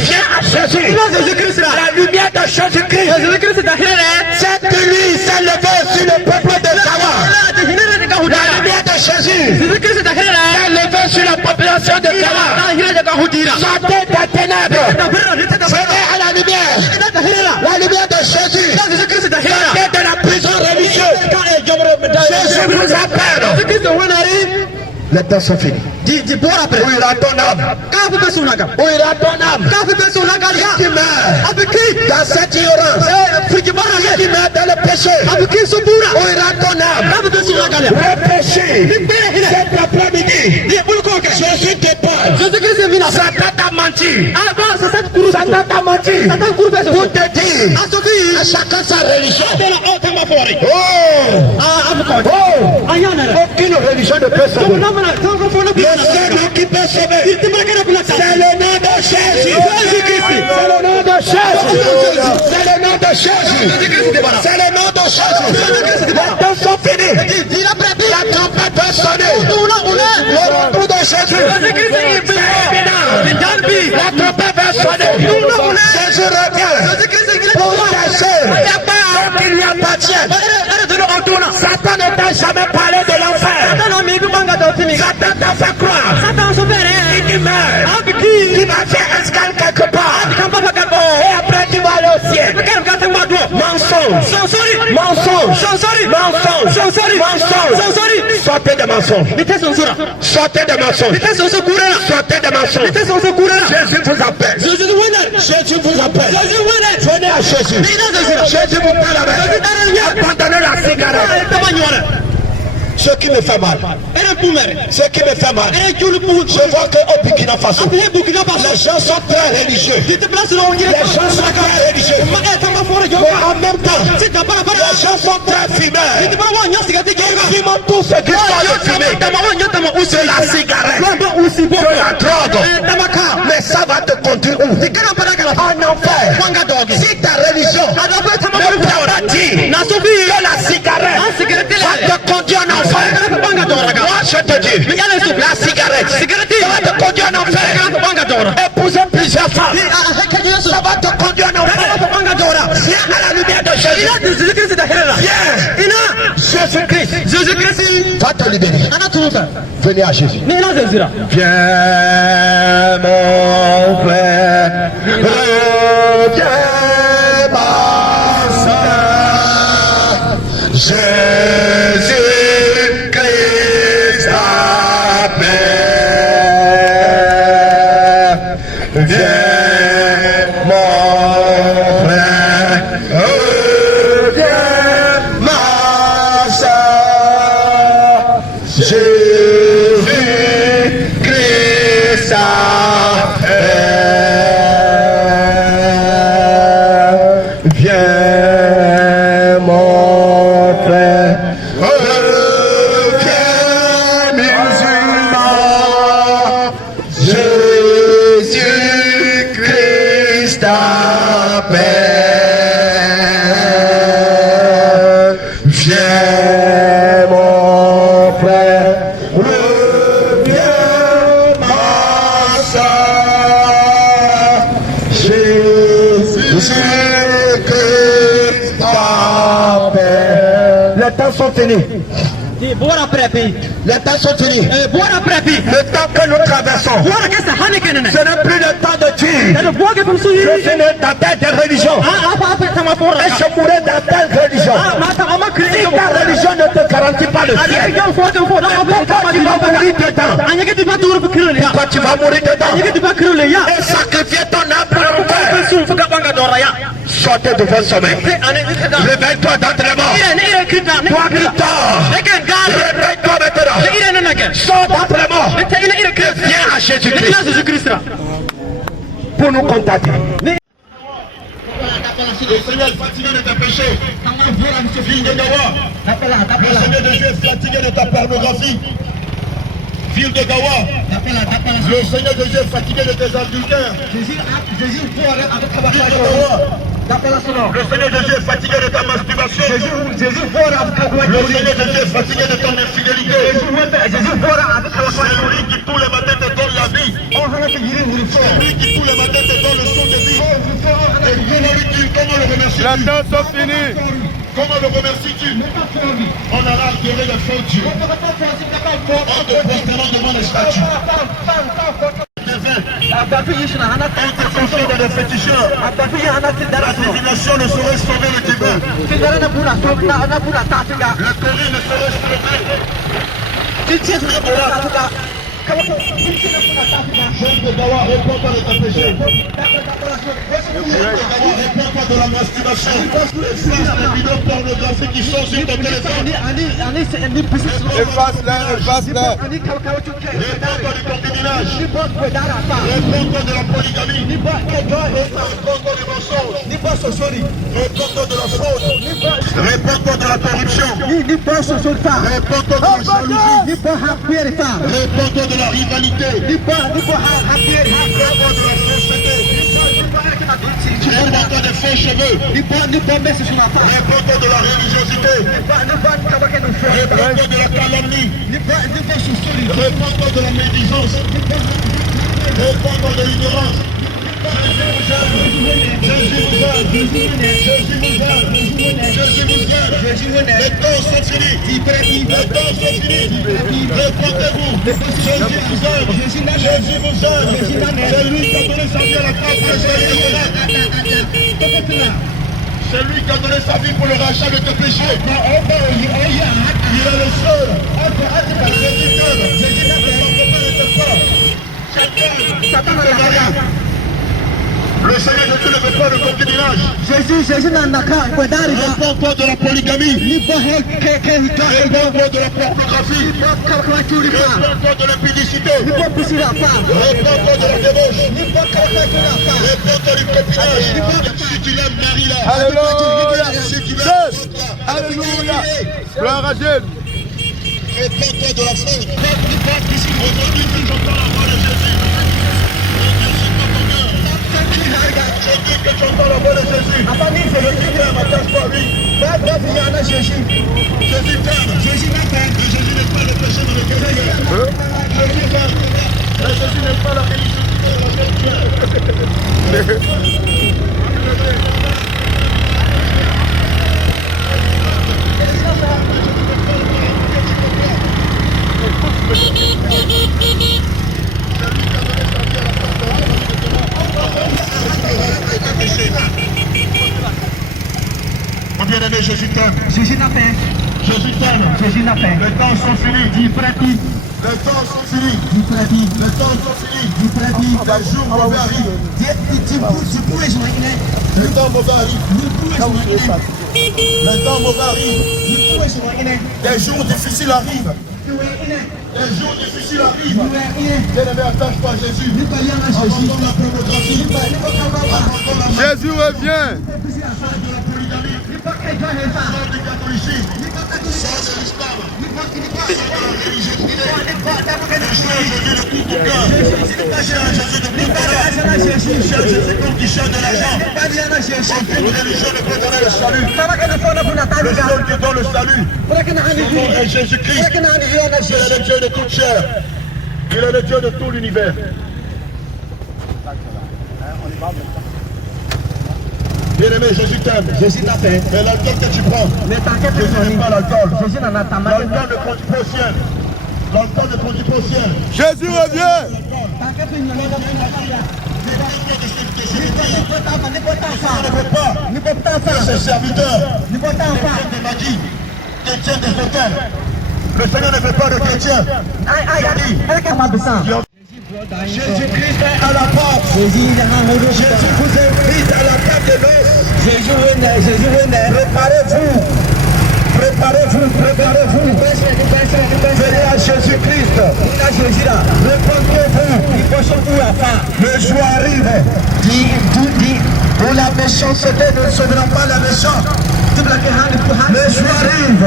viens à Jésus. La lumière de Jésus-Christ. Cette nuit s'est levée sur le peuple de Gawa. La lumière de Jésus s'est levée sur la population de Gawa. Sortez des ténèbres. Venez à la lumière. La lumière de Jésus. Sortez de la prison religieuse. Jésus vous appelle. Les temps sont finis. Où ira ton âme? Où ira ton âme? Qui meurt dans cette ignorance, qui meurt dans le péché. Où ira ton âme? Réfléchis. Cet après-midi, Jésus te parle. Satan t'a menti. Satan t'a menti. Pour te dire à chacun sa religion. Aucune religion ne peut sauver. Le seul qui peut sauver, c'est le nom de Jésus. C'est le nom de Jésus. C'est le nom de Jésus. C'est le nom de Jésus. Les temps sont finis. La trompette va sonner. Le retour de Jésus. La trompette va sonner. Jésus revient pour chercher qu'il lui appartient. Satan ne t'a jamais parlé de l'enfer. Satan t'a fait croire qu'il meurt, qu'il va faire escale quelque part, et après tu vas aller au ciel. Mensonge, mensonge, mensonge, mensonge. Sortez de mensonge. Sortez de mensonge. Sortez de mensonge. Jésus vous appelle. Jésus vous appelle. Venez à Jésus. Jésus vous parle avec. Abandonnez la cigarette. Ce qui me fait mal, ce qui me fait mal, je vois qu'au Burkina Faso, les gens sont très religieux. Les gens sont très religieux. Mais en même temps, les gens sont très fumeurs. Ils fument tout ce qui sont de fumer. C'est la cigarette, c'est la drogue. Mais ça va te conduire où? En enfer. Si ta religion ne t'a pas dit que la cigarette va te conduire en enfer, moi je te dis, la cigarette ça va te conduire en enfer. Épouser plusieurs femmes, ça va te conduire en enfer. Viens à la lumière de Jésus. Viens. Jésus-Christ va te libérer. Venez à Jésus. Viens mon frère, reviens ma soeur. Jésus les temps sont finis. Les temps sont finis. Le temps que nous traversons, ce n'est plus le temps de Dieu. Je suis né dans telle religion et je mourrai dans telle religion. Si ta religion ne te garantit pas le ciel, pourquoi tu vas mourir dedans? Pourquoi tu vas mourir dedans et sacrifier ton âme pour le faire? Sortez de votre sommeil. Réveille-toi d'entre les morts. Toi qui dors, réveille-toi maintenant. Sors d'entre les morts. Viens à Jésus-Christ pour nous contacter. Le Seigneur est fatigué de tes péchés. Fille de Gawa. Le Seigneur de Dieu est fatigué de ta pornographie. Ville de Gawa. Le Seigneur de Dieu est fatigué de tes adultères. Ville de Gawa. Le Seigneur Jésus est fatigué de ta masturbation. Le Seigneur Jésus est fatigué de ton infidélité. C'est lui qui tous les matins te donne la vie. C'est lui qui tous les matins te donne le son de vie. Et comment le remercies-tu? La danse est finie. Comment le remercies-tu? On a adoré le faux Dieu. En te prosternant devant les statues. On te confie dans les féticheurs. La divination ne saurait sauver le divin. La Corée ne saurait sauver. Jeune de Gawa, réponds-toi de ta péché. Réponds-toi de la masturbation. Les vidéos pornographiques qui sont sur ton téléphone. Efface-la. Réponds-toi du concubinage. Réponds-toi de la polygamie. Réponds-toi du mensonge. Réponds-toi de la fraude. Réponds-toi de la corruption. Réponds-toi de la jalousie. Réponds-toi de la rivalité. Réponds-toi de la fausseté. Réponds-toi des faux cheveux. Réponds-toi de la religiosité. Réponds-toi de la calomnie. Réponds-toi de la médisance. Réponds-toi de l'ignorance. Les temps sont finis. Les temps sont finis. Répondez-vous. Jésus vous aime. Jésus vous aime. C'est lui qui a donné sa vie à la croix pour le salut. C'est lui qui a donné sa vie pour le rachat de tes péchés. Il est le seul. Le Seigneur Jésus ne veut pas de concubinage. Réponds-toi de la polygamie. Réponds-toi de la pornographie. Réponds-toi de l'impudicité. Réponds-toi de la débauche. Réponds-toi du copinage. Si tu l'aimes, marie-la. Alléluia. Si tu l'aimes, Alléluia. Gloire à Dieu. réponds-toi de la fraude. Aujourd'hui, tu entends la voix de Jésus. Je dis que tu entends la voix de Jésus. Jésus t'aime, attache-toi à lui. Jésus t'aime. Jésus n'est pas le péché dans lequel tu es. Jésus n'est pas la félicité dans laquelle tu es. Mon bien-aimé, Jésus t'aime. Jésus t'aime. Les temps sont finis. Les temps sont finis. Les temps sont finis. Les jours mauvais arrivent. Les temps mauvais arrivent. Les temps mauvais arrivent. Des jours difficiles arrivent. Les jours difficiles arrivent. Bien-aimé, attache-toi à Jésus. Abandonne la pornographie. Abandonne la Jésus revient. sors du catholicisme. Sors de l'islam. Sors de la religiosité. Jésus de tout ton cœur. Jésus de tout ton cœur. Jésus comme qui cherche de l'argent. Aucune religion ne peut donner le salut. Le seul qui donne le salut, son nom est Jésus-Christ. Il est le Dieu de toute chair. Il est le Dieu de tout l'univers. Bien-aimé, Jésus t'aime. Mais l'alcool que tu prends, Jésus n'aime pas l'alcool. L'alcool ne conduit pas au ciel. L'alcool ne conduit pas au ciel. Jésus revient. Ne peut pas que ses serviteurs deviennent des magie, chrétiens des hôtels. Le Seigneur ne veut pas de chrétiens. Jésus-Christ est à la porte. Jésus vous invite à la table de l'os. Préparez-vous. Venez à Jésus-Christ. Répondez-vous. Le jour arrive. Où la méchanceté ne sauvera pas la méchante. Le jour arrive.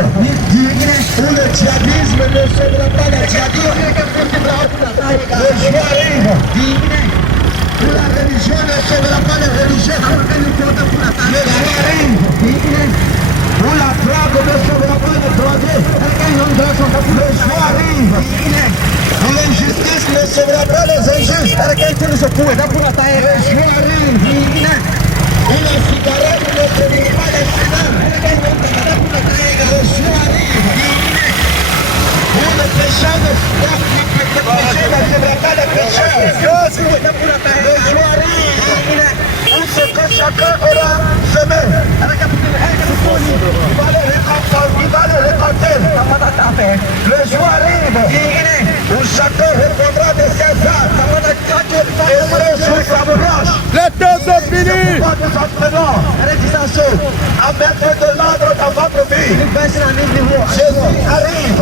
Où le diablisme ne sauvera pas la diablisme. Le jour arrive. la religion ne sauvera pas les religieux. Le jour arrive. Où la drogue ne sauvera pas les drogués. Le jour arrive. Où l'injustice ne sauvera pas les injustes. Le jour arrive. Où la cigarette ne sauvera pas les fumeurs. Le jour arrive. Où le péché ne sauvera pas les pécheurs. Le jour arrive. Où ce que chacun aura semé. Il va le récolter. Le jour arrive où chacun répondra de ses actes et le jour s'approche. Les temps sont finis. Nous apprenons à mettre de l'ordre dans votre vie. Jésus arrive.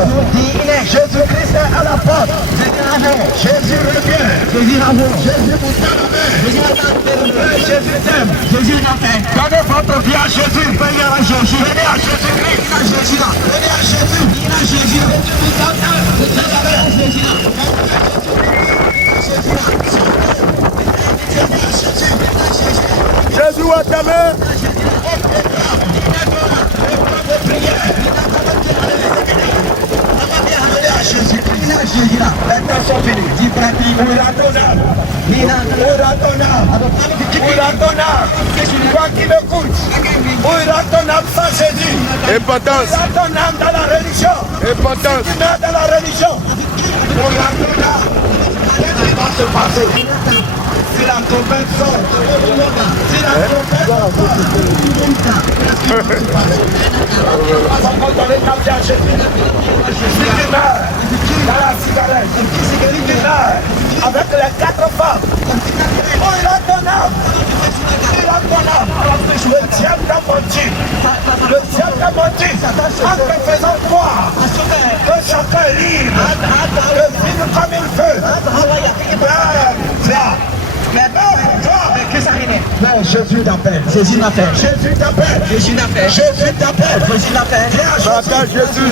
Jésus-Christ est à la porte. Jésus revient. Jésus vous donne. Jésus t'aime. Donnez votre vie à Jésus. Venez à Jésus. Venez à Jésus-Christ. Venez à Jésus. Venez à Jésus. Jésus à ta main. Les temps sont finis. Dis pratique. Toi qui m'écoutes, où ira ton âme sans Jésus? Importance. Où ira ton âme dans la religion? Importance. Tu mets dans la religion. Où ira ton âme? Qu'est-ce qui va se passer? Si la trompette sort, si la trompette sort, pas encore donné ta vie à Jésus. Si tu meurs dans la cigarette, si tu meurs avec les 4 femmes, où ira ton âme? Le diable t'a menti. Le diable t'a menti en te faisant croire que chacun est libre de vivre comme il veut. Non, Jésus t'appelle. Jésus t'appelle. Jésus t'appelle. Jésus t'appelle. Jésus t'appelle. Jésus t'appelle. Baka Jésus.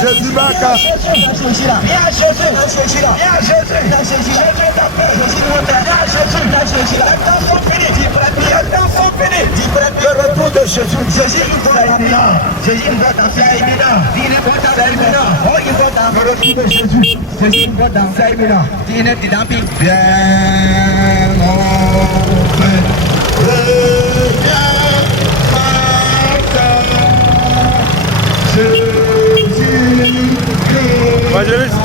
Jésus Baka. Viens à Jésus. Viens à Jésus. Jésus t'appelle. Viens à Jésus. Les temps sont finis. Les temps sont finis. Le retour de Jésus. Jésus est imminent. Jésus est imminent. C'est imminent. Oh, il va dans le retour de Jésus. Jésus va dans c'est imminent. Bien. Évangéliste.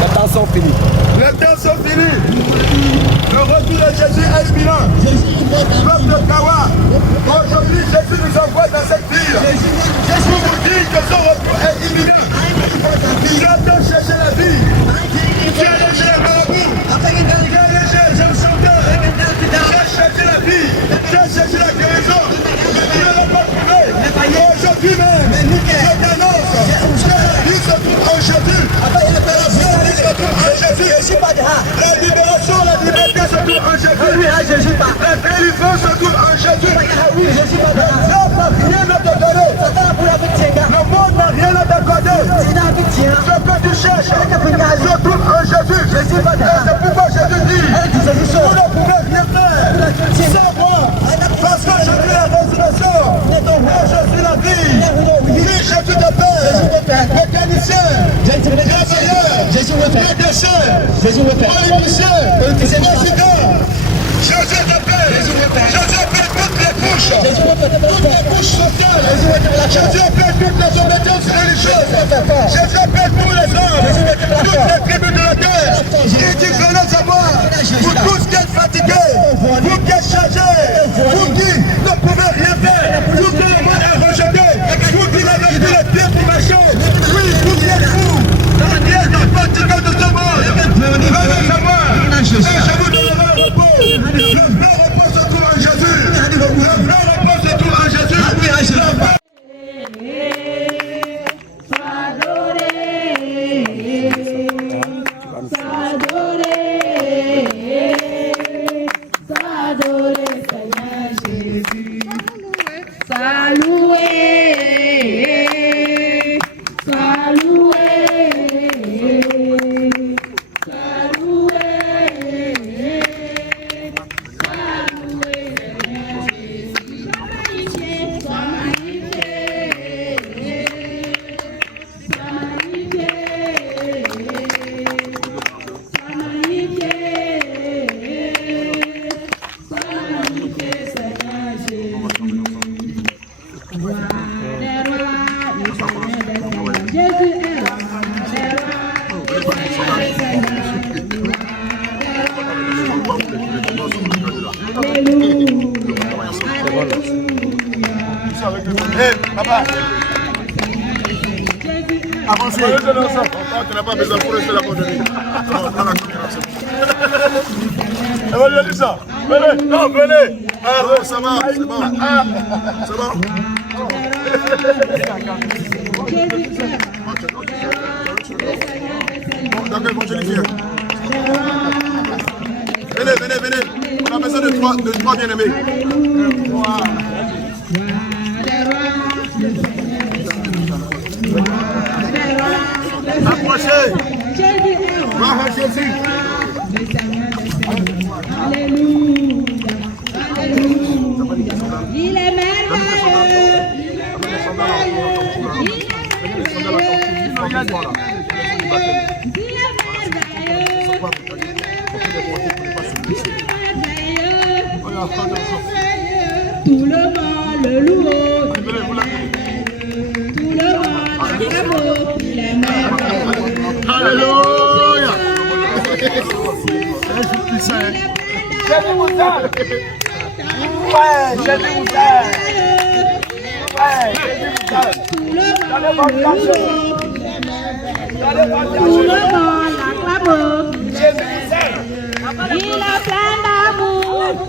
Les temps sont finis. Les temps sont finis. Le retour de Jésus est imminent. Peuple de Kawa, aujourd'hui Jésus nous envoie dans cette ville. Jésus vous dit que son retour est imminent. Il attend chercher la vie. Viens léger les marabouts. Viens léger les jeunes chanteurs. Viens chercher la vie. Viens chercher la guérison. Tu ne l'as pas trouvé. Aujourd'hui même, je t'annonce que la vie se trouve en Jésus. La vie se trouve en Jésus. La libération, la liberté se trouve en Jésus. La délivrance se trouve en Jésus. Rien à te donner. Le monde n'a rien à t'accorder. Ce que tu cherches se trouve en Jésus. Et c'est pourquoi Jésus dit, vous ne pouvez rien faire sans moi. Parce que je suis la résurrection. Et je suis la vie. Si Jésus t'appelle, mécanicien, travailleur, médecin, politicien, président, Jésus t'appelle. Jésus appelle toutes les couches. Toutes les couches sociales. Jésus appelle toutes les obédiences religieuses. Jésus appelle tous les hommes. Toutes les tribus de la terre. Il dit venez à moi. Vous tous qui êtes fatigués. Vous qui êtes chargés. Vous qui ne pouvez rien faire. Vous qui le monde est rejeté. Vous qui n'avez plus les pieds pour marcher. Oui, vous qui êtes fous. Qui êtes fatigués de ce monde. Venez à moi. Et je vous donnerai un repos. Le vrai repos se trouve en Jésus. Le vrai repos se trouve en Jésus. Papa. Avancez. Tu n'as pas besoin pour rester là pour donner. Venez, ça. Venez. Non, venez. Ah, bon, ça va. C'est bon. C'est bon. D'accord, bon, je l'ai fait. Venez. On a besoin de trois bien-aimés. Approchez. Bravo Jésus. Alléluia. Il est merveilleux. Tout le monde le loue. Tout le monde le loue. Il est merveilleux. Alléluia. Jésus vous aime. Ouais, Jésus vous aime. Ouais, Jésus vous aime. Tout le monde l'acclame. Jésus vous aime. Il est plein d'amour.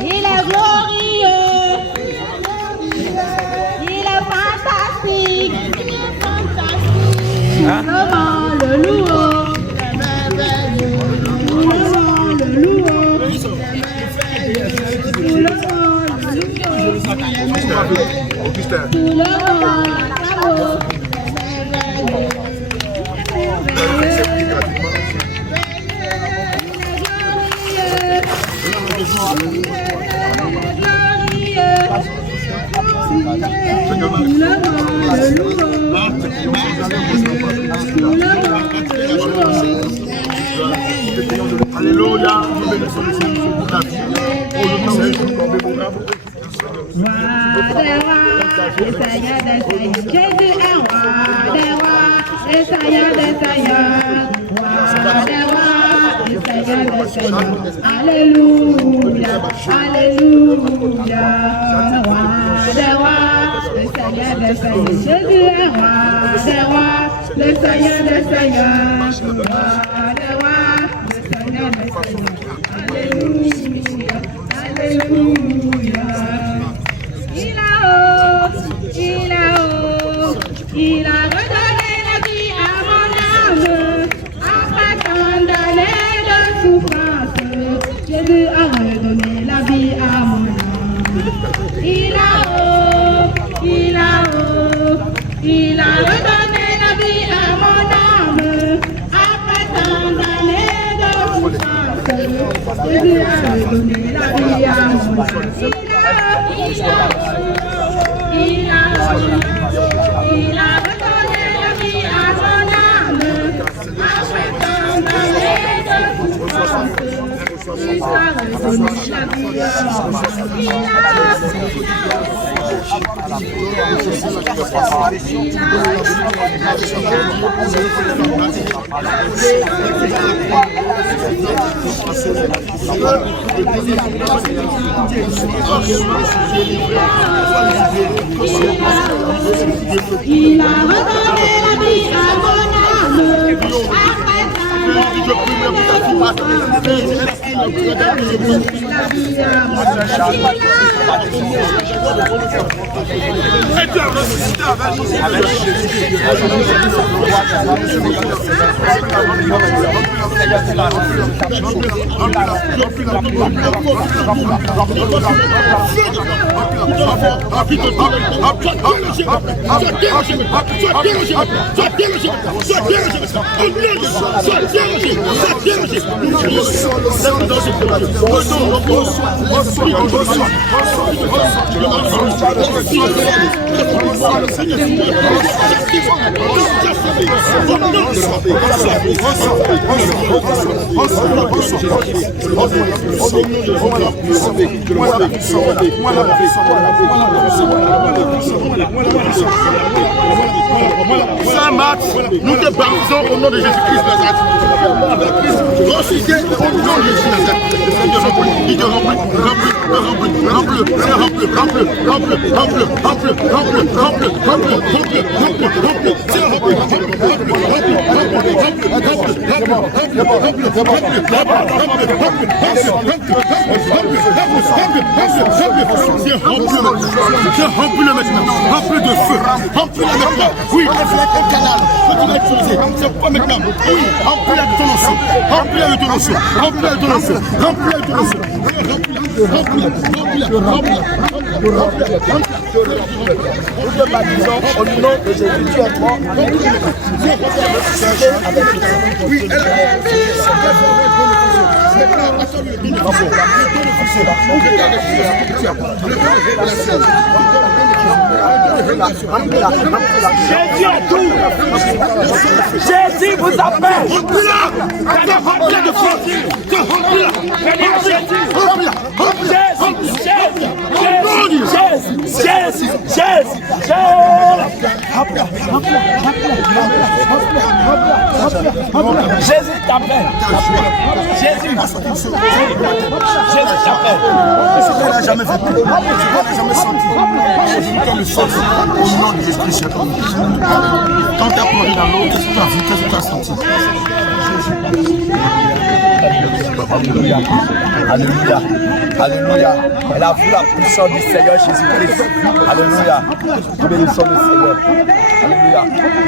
Il est glorieux. Il est fantastique. Tout le monde le loue. Tout le monde le loue. Tout le monde le loue. Tout le monde l'acclame. Alléluia, nous bénissons le Seigneur pour ta vie. Oh, le nom de Jésus, nous bénissons. Jésus est roi des rois, et Seigneur des seigneurs. Roi des rois, et Seigneur des seigneurs. Alléluia, alléluia. Roi des rois, et Seigneur des seigneurs. Jésus est roi des rois, le Seigneur des seigneurs. Roi des rois, le Seigneur des seigneurs. Alléluia, alléluia. Il a redonné la vie à mon âme, après tant d'années de souffrance. Jésus a redonné la vie à mon âme. Il a redonné la vie à mon âme, après tant d'années de souffrance. Jésus a redonné la vie à mon âme. Il a redonné la vie à mon âme, après tant d'années de souffrance. Il a redonné la vie à mon Il a redonné la vie à mon âme, après Saint-Max, nous te baptisons au nom de Jésus-Christ Nazareth. Ressuscité au nom de Jésus Nazareth. Il te remplit, remplis-le maintenant, remplis de feu, remplis-le maintenant. Oui, un canal que tu vas utiliser, c'est pas maintenant. Oui, remplis-le de ton sang, remplis-le de ton sang, remplis-le de ton sang, remplis-le de ton sang. Nous te baptisons au nom de Jésus. Tu es mort. Oui, Jésus a tout. Jésus vous appelle. Remplis de force. Jésus t'appelle. Jésus t'appelle. Ce qu'on n'a jamais fait, ce qu'on n'a jamais senti. Jésus te le sens au nom de Jésus-Christ. Quand tu as pleuré dans l'eau, qu'est-ce que tu as vu, qu'est-ce que tu as senti? Alléluia, alléluia, alléluia. Elle a vu la puissance du Seigneur Jésus-Christ. Alléluia. Bénissons le Seigneur. Alléluia.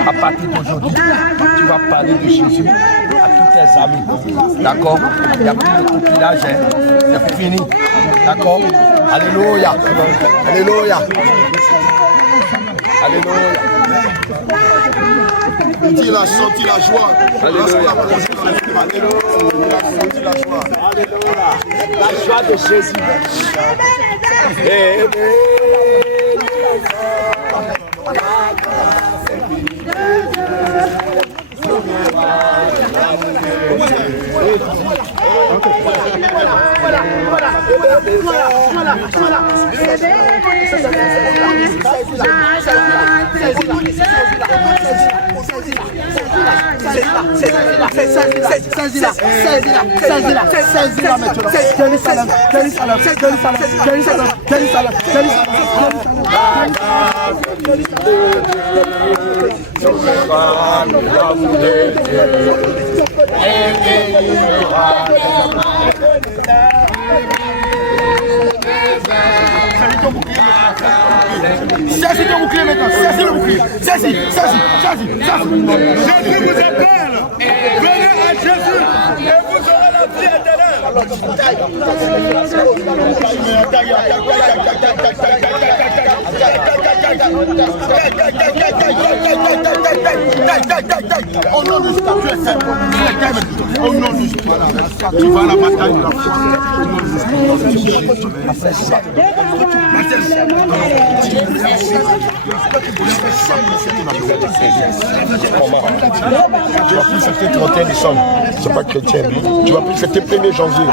À partir d'aujourd'hui, tu vas parler de Jésus à tous tes amis. D'accord? Il n'y a plus de copinage, c'est fini. D'accord? Alléluia. Alléluia. Alléluia. Il a senti la joie. Alléluia. La joie de Jésus. Saisis ton bouclier maintenant, saisis le bouclier, saisis. Jésus vous appelle, venez à Jésus et vous aurez la vie éternelle. Au nom de Jésus, tu es faible, au nom de Jésus, tu vas à la bataille de la foi. Au nom de Jésus. Tu vas plus fêter 31 décembre, c'est pas chrétien. Tu vas plus fêter 1er janvier,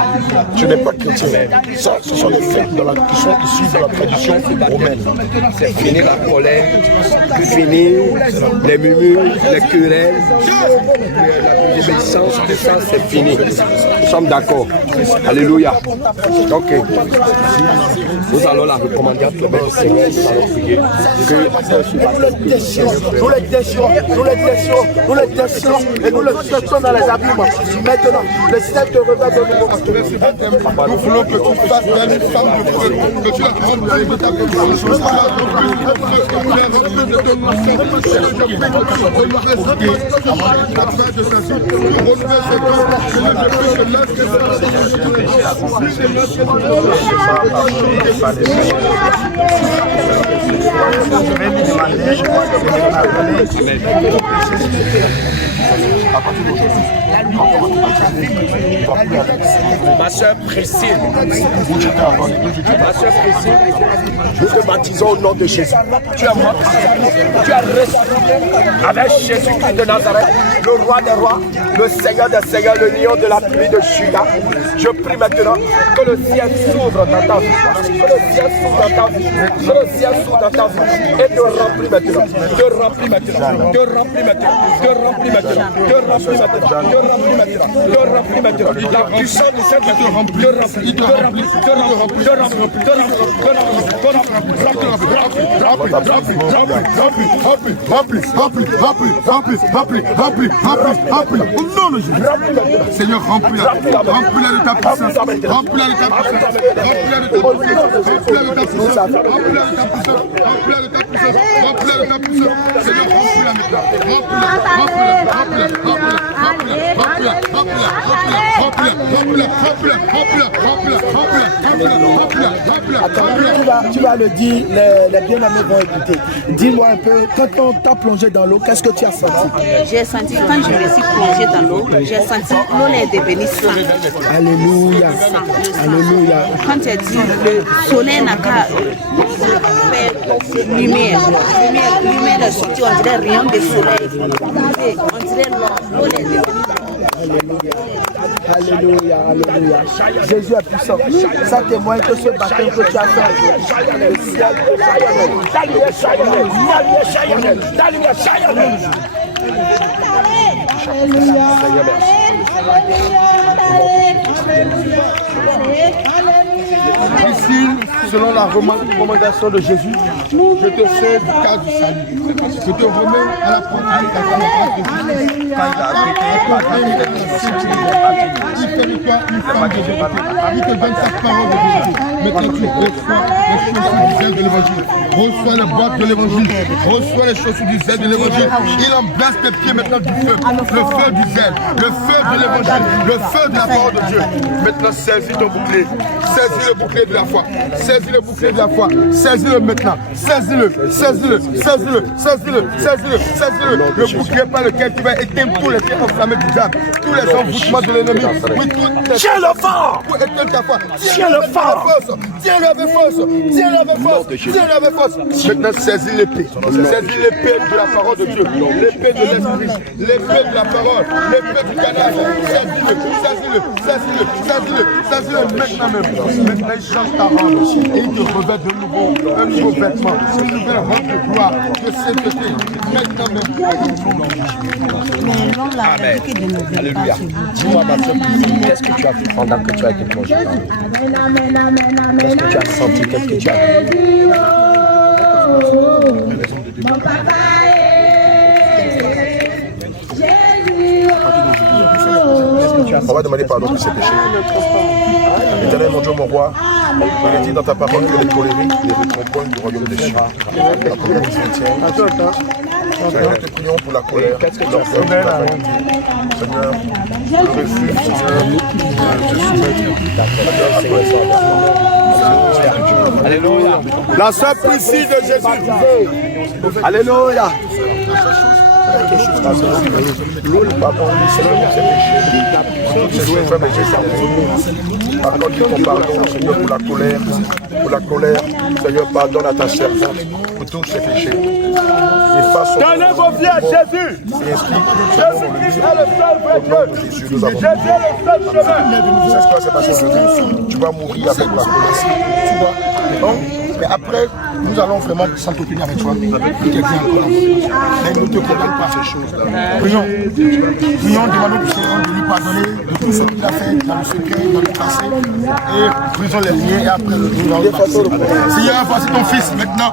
tu n'es pas chrétien. Ça, ce sont les fêtes qui sont issues de la tradition romaine. C'est fini la colère, c'est fini les murmures, les querelles, la désobéissance, tout ça c'est fini. Nous sommes d'accord. Alléluia. Ok. Nous allons la recommander à travers le Seigneur. Nous allons prier Nous les déchirons et nous les jetons dans les abîmes. Maintenant, le ciel te revêt de nouveau. Nous voulons que tu fasses d'un ensemble de preuves, que tu as rendu la véritable chose. Je vais lui demander Ma soeur Priscille. Nous te baptisons au nom de Jésus. Tu es mort. Tu es ressuscité avec Jésus-Christ de Nazareth, le roi des rois, le Seigneur des seigneurs, le lion de la tribu de Juda. Je prie maintenant que le ciel s'ouvre dans ta vie. Que le ciel s'ouvre dans ta vie. Que le ciel s'ouvre dans ta vie. Et te remplit maintenant. Te remplit maintenant. Te remplit maintenant. Te remplit maintenant. Te remplit maintenant. Te remplit maintenant. Te remplit maintenant. La puissance du Saint-Esprit te remplit. Te remplit. Te remplit. Te remplit. Te remplit. Te remplit. Au nom de Jésus. Seigneur, remplis-la de ta puissance. Remplis-la de ta puissance. Remplis-la de ta puissance. Remplis-la de ta puissance. Remplis-la de ta puissance. Remplis-la de ta puissance. Remplis-la de ta puissance. Seigneur, remplis-la maintenant. Tu vas le dire, les bien-aimés vont écouter. Dis-moi un peu, quand on t'a plongé dans l'eau, qu'est-ce que tu as senti? J'ai senti, quand je me suis plongée dans l'eau, j'ai senti l'eau est devenue sang. Alléluia. Alléluia. Quand tu as dit, le soleil n'a qu'à faire lumière est sortie, on dirait rien de soleil. On dirait l'eau est devenue. Alléluia, alléluia. Jésus est puissant. Ça témoigne que ce baptême que tu as fait, le ciel Ici, selon la recommandation de Jésus, je te sers du cas du salut. Je te remets à la portée de ta il fait de toi une femme de vérité. Il te donne sa parole de vérité. Maintenant, tu reçois les chaussures du zèle de l'évangile. Reçois les boîtes de l'évangile. Reçois les chaussures du zèle de l'évangile. Il embrasse tes pieds maintenant du feu. Le feu du zèle. Le feu de l'évangile. Le feu de la parole de Dieu. Maintenant, saisis ton bouclier. Saisis le bouclier de la foi. Saisis le bouclier de la foi. Saisis-le maintenant. Saisis-le. Saisis-le. Saisis-le. Saisis-le. Saisis-le. Saisis-le. Le bouclier par lequel tu vas éteindre tous les pieds enflammés du diable. Tous les envoûtements de l'ennemi. Oui, tiens-le fort. Pour éteindre ta foi. Tiens-le fort. Tiens-le avec force. Tiens-le avec force. Tiens-le avec force. Maintenant, saisis l'épée. Saisis l'épée de la parole de Dieu. L'épée de l'esprit. L'épée de la parole. L'épée du cadavre. Saisis-le. Saisis-le. Saisis-le. Saisis-le. Saisis-le maintenant même. Maintenant, il change ta robe. Et il te revêt de nouveau un nouveau vêtement. Une nouvelle robe de gloire. De sainteté. Maintenant même. Amen. Alléluia. Dis-moi, ma soeur, qu'est-ce que tu as fait pendant que tu as été plongé dans l'eau? Qu'est-ce que tu as senti? Qu'est-ce que tu as fait? Mon papa On va demander pardon pour ses péchés. Éternel, mon Dieu, mon roi, il est dit dans ta parole que les colériques, les rétrompoints du royaume des cieux. La première chrétienne. Seigneur, nous te prions pour la colère. Seigneur, je refuse, Seigneur, je soumets. Alléluia. La sœur Priscille de Jésus. Alléluia. Accorde ton pardon, Seigneur, pour la colère. Seigneur, pardonne à ta servante pour tous ses péchés. Donnez vos vies à Jésus. Jésus-Christ est le seul vrai Dieu. Jésus est le seul chemin. Tu sais ce qui va se passer aujourd'hui? Tu vas mourir avec la colère. Tu vois? Donc, mais après, nous allons vraiment s'entretenir avec toi. Mais nous ne te condamnons pas ces choses-là. Prions, demandons au Seigneur de lui pardonner de tout ce qu'il a fait dans le secret, dans le passé. Et brisons les liens et après nous allons le passer. Seigneur, voici ton fils maintenant.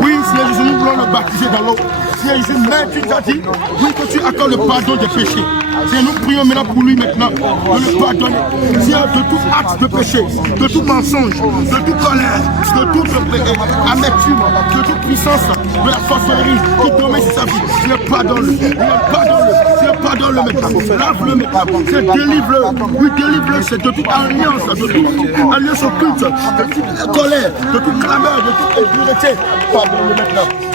Oui, Seigneur Jésus, nous voulons le baptiser dans l'eau. Seigneur Jésus, mais tu t'as dit, oui, que tu accordes le pardon des péchés. Seigneur, nous prions maintenant pour lui maintenant, de le pardonner. Seigneur, de tout acte de péché, de tout mensonge, de toute colère, de toute amertume, de toute puissance, de la sorcellerie qui domine sa vie. Seigneur, pardonne-le. Seigneur, pardonne-le maintenant. Lave-le maintenant. Seigneur, délivre-le. Oui, délivre-le. C'est de toute alliance, de toute alliance occulte, de toute colère, de toute clameur, de toute impureté. Pardonne-le maintenant.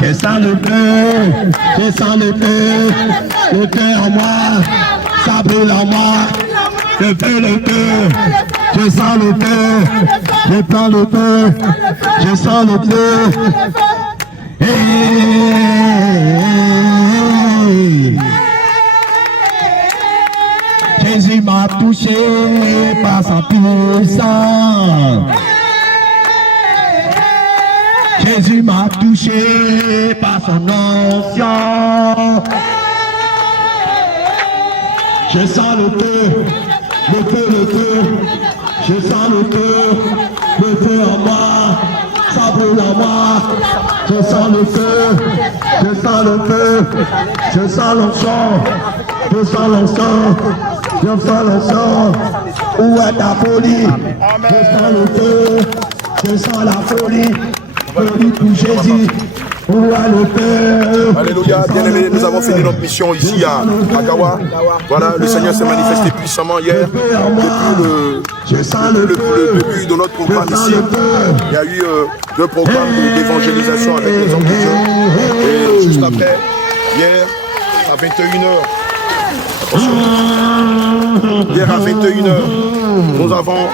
Je sens le feu, je sens le feu en moi, ça brûle en moi, le feu, je sens le feu, je prends le feu, je sens le feu. Jésus m'a touché par sa puissance. Jésus m'a touché par son onction. Je sens le feu, je sens le feu en moi, ça brûle en moi. Je sens le feu, je sens le feu, je sens l'onction, je sens l'onction, je sens l'onction. Où est ta folie? Je sens le feu, je sens la folie. Pour Jésus, où est le feu? Alléluia, bien-aimés, nous avons fini notre mission ici à Gawa. Voilà, le Seigneur s'est manifesté puissamment hier. Depuis le début de notre programme ici, il y a eu 2 programmes d'évangélisation avec les hommes de Dieu. Et juste après, hier, à 21h, attention, hier à 21h, nous avons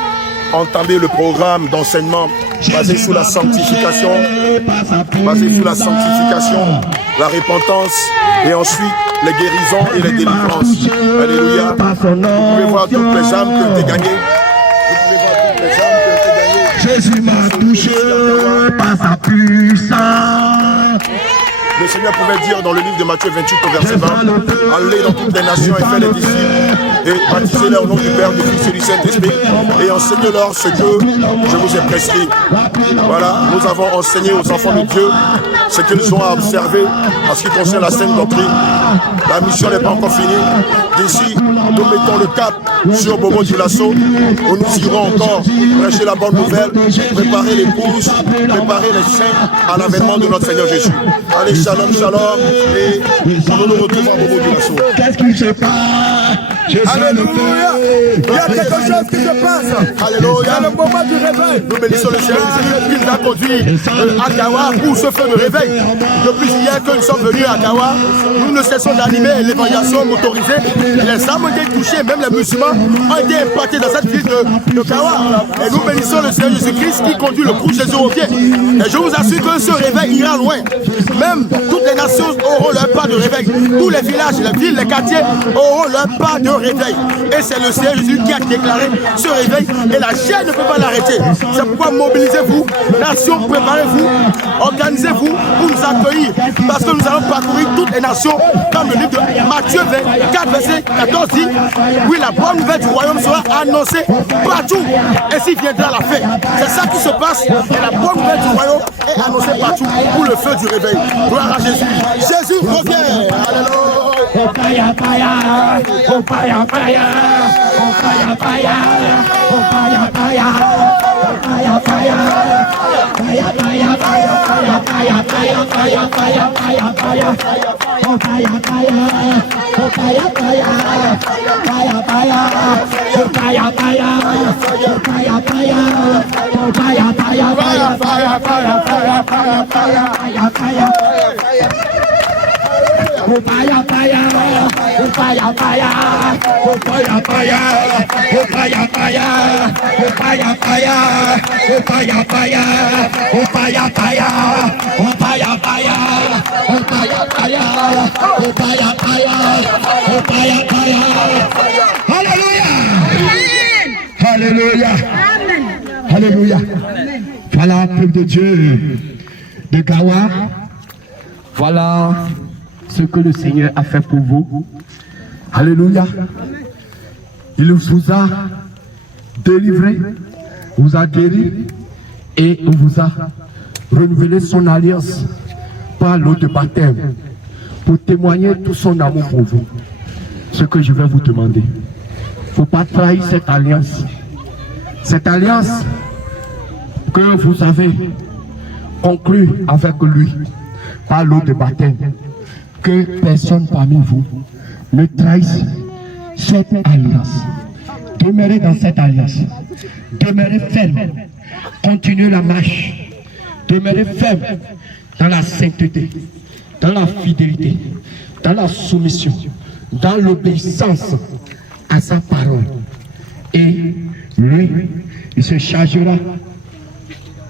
entamé le programme d'enseignement basé sur la sanctification, la repentance et ensuite les guérisons et les délivrances. Alléluia. Vous pouvez voir toutes les âmes qui ont été gagnées. Jésus m'a touché par sa puissance. Le Seigneur pouvait dire dans le livre de Matthieu 28 au verset 20, allez dans toutes les nations et faites les disciples et baptisez-les au nom du Père, du Fils et du Saint-Esprit et enseignez-leur ce que je vous ai prescrit. Voilà, nous avons enseigné aux enfants de Dieu ce qu'ils ont à observer en ce qui concerne la sainte doctrine. La mission n'est pas encore finie. D'ici, nous mettons le cap sur Bobo Dioulasso où nous irons encore prêcher la bonne nouvelle, préparer les l'épouse, préparer les saints à l'avènement de notre Seigneur Jésus. Allez, shalom, shalom, et nous nous retrouvons à Bobo Dioulasso. Qu'est-ce qui se passe? Alléluia. Il y a quelque chose qui se passe. Alléluia. C'est le moment du réveil. Nous bénissons le Seigneur qui nous a conduit à Gawa pour ce feu de réveil. Depuis hier que nous sommes venus à Gawa, nous ne cessons d'animer l'évangélisation motorisée. Les âmes ont été touchées, même les musulmans ont été impactés dans cette ville de Gawa. Et nous bénissons le Seigneur Jésus-Christ qui conduit le groupe Jésus au pied. Et je vous assure que ce réveil ira loin. Même toutes les nations auront leur part de réveil. Tous les villages, les villes, les quartiers auront leur part de réveil. Et c'est le Seigneur Jésus qui a déclaré ce réveil et la chair ne peut pas l'arrêter. C'est pourquoi mobilisez-vous, nations, préparez-vous, organisez-vous pour nous accueillir. Parce que nous allons parcourir toutes les nations comme le livre de Matthieu 24, verset 14 dit, oui, la bonne nouvelle du royaume sera annoncée partout. Et s'il viendra la fin. C'est ça qui se passe. Et la bonne nouvelle du royaume est annoncée partout pour le feu du réveil. Gloire à Jésus. Jésus revient. Alléluia. Oh fire, fire, oh fire, fire, oh fire, fire, oh fire, fire, oh fire, fire, fire, fire, fire, fire, fire, fire, fire, fire, fire, oh fire, fire, oh fire, fire, fire, fire, oh fire, fire, oh fire, fire, oh fire, fire, fire, fire, fire, fire, fire, fire, fire. Oh fire, fire, oh fire, fire, oh fire, fire, oh fire, fire, oh fire, fire, oh fire, fire, oh fire, fire, oh fire, fire, oh fire, fire, oh fire, fire, oh fire, fire. Alléluia, alléluia, alléluia. Voilà, peuple de Dieu de Gawa. Voilà ce que le Seigneur a fait pour vous. Alléluia. Il vous a délivré, vous a guéri et vous a renouvelé son alliance par l'eau de baptême pour témoigner tout son amour pour vous. Ce que je vais vous demander, il ne faut pas trahir cette alliance. Cette alliance que vous avez conclue avec lui par l'eau de baptême. Que personne parmi vous ne trahisse cette alliance. Demeurez dans cette alliance. Demeurez ferme. Continuez la marche. Demeurez ferme. dans la sainteté, dans la fidélité, dans la soumission, dans l'obéissance à sa parole. Et lui, il se chargera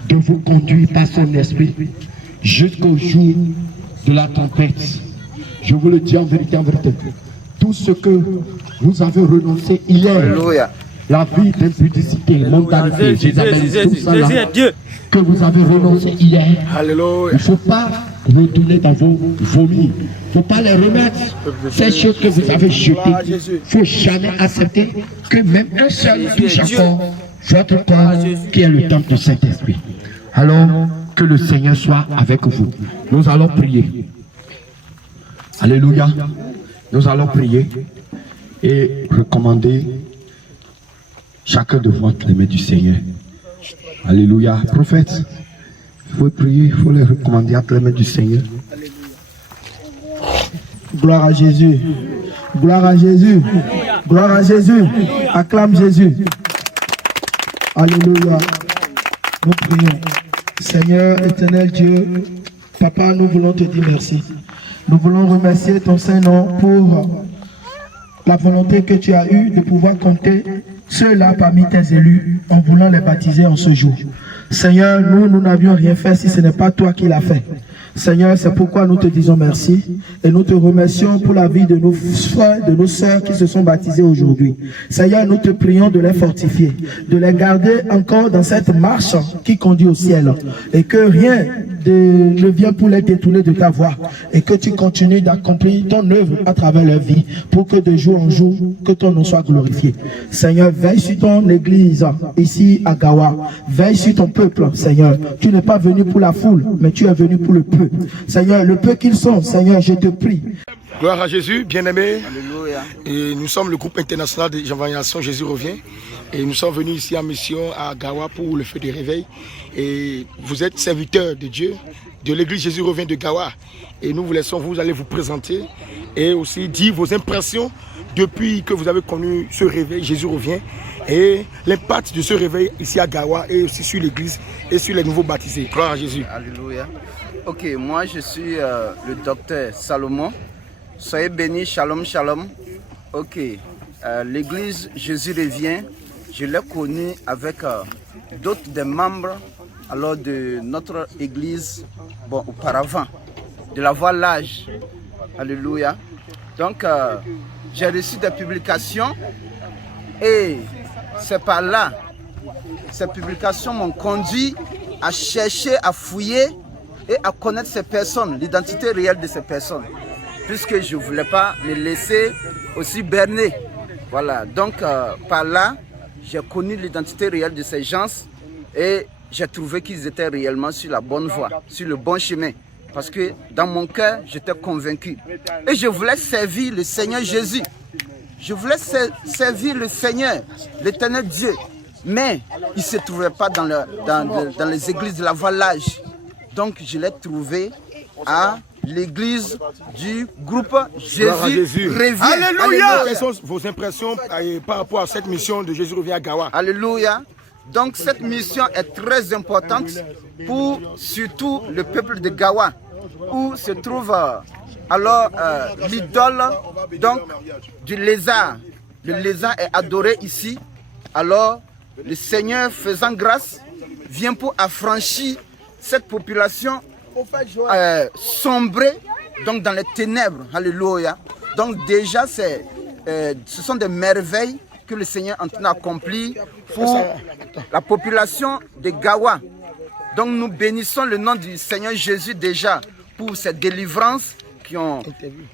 de vous conduire par son esprit jusqu'au jour de la tempête. Je vous le dis en vérité, tout ce que vous avez renoncé hier, la vie d'impudicité, mondanité, tout ça là, que vous avez renoncé hier, il ne faut pas retourner dans vos vomis. Il ne faut pas les remettre. Ces choses que vous avez jetées, il ne faut jamais accepter que même un seul touche encore votre corps qui est le temple du Saint-Esprit. Alors, que le Seigneur soit avec vous. Nous allons prier. Alléluia. Nous allons prier et recommander chacun de vous entre les mains du Seigneur. Alléluia. Prophète, il faut prier, il faut les recommander entre les mains du Seigneur. Gloire à Jésus. Gloire à Jésus. Gloire à Jésus. Acclame Jésus. Alléluia. Nous prions. Seigneur, éternel Dieu, Papa, nous voulons te dire merci. Nous voulons remercier ton Saint-Nom pour la volonté que tu as eue de pouvoir compter ceux-là parmi tes élus en voulant les baptiser en ce jour. Seigneur, nous n'avions rien fait si ce n'est pas toi qui l'as fait. Seigneur, c'est pourquoi nous te disons merci et nous te remercions pour la vie de nos frères, de nos sœurs qui se sont baptisés aujourd'hui. Seigneur, nous te prions de les fortifier, de les garder encore dans cette marche qui conduit au ciel et que rien ne vient pour les détourner de ta voie et que tu continues d'accomplir ton œuvre à travers leur vie pour que de jour en jour, que ton nom soit glorifié. Seigneur, veille sur ton église ici à Gawa, veille sur ton peuple, Seigneur. Tu n'es pas venu pour la foule, mais tu es venu pour le peuple. Seigneur, le peu qu'ils sont, Seigneur, je te prie. Gloire à Jésus, bien-aimé. Et nous sommes le groupe international d'évangélisation Jésus revient. Et nous sommes venus ici en mission à Gawa pour le feu de réveil. Et vous êtes serviteur de Dieu, de l'église Jésus revient de Gawa. Et nous vous laissons, vous allez vous présenter et aussi dire vos impressions depuis que vous avez connu ce réveil Jésus revient. Et l'impact de ce réveil ici à Gawa et aussi sur l'église et sur les nouveaux baptisés. Gloire à Jésus. Alléluia. Ok, moi je suis le docteur Salomon. Soyez bénis, shalom, shalom. Ok, l'église Jésus revient, je l'ai connu avec d'autres des membres alors de notre église, bon, auparavant, de la voie l'âge. Alléluia. Donc, j'ai reçu des publications et c'est par là, ces publications m'ont conduit à chercher, à fouiller et à connaître ces personnes, l'identité réelle de ces personnes, puisque je ne voulais pas me laisser aussi berner. Voilà, donc par là, j'ai connu l'identité réelle de ces gens et j'ai trouvé qu'ils étaient réellement sur la bonne voie, sur le bon chemin. Parce que dans mon cœur, j'étais convaincu. Et je voulais servir le Seigneur Jésus. Je voulais servir le Seigneur, l'éternel Dieu. Mais il ne se trouvait pas dans les églises de la voie l'âge. Donc je l'ai trouvé à l'église du groupe Jésus revient. Alléluia. Quelles sont vos impressions par rapport à cette mission de Jésus revient à Gawa? Alléluia. Donc cette mission est très importante pour surtout le peuple de Gawa, où se trouve alors l'idole donc du lézard. Le lézard est adoré ici. Alors le Seigneur faisant grâce vient pour affranchir cette population sombrée donc dans les ténèbres. Alléluia. Donc déjà ce sont des merveilles que le Seigneur est en train d'accomplir pour la population de Gawa. Donc nous bénissons le nom du Seigneur Jésus déjà pour ces délivrances qui ont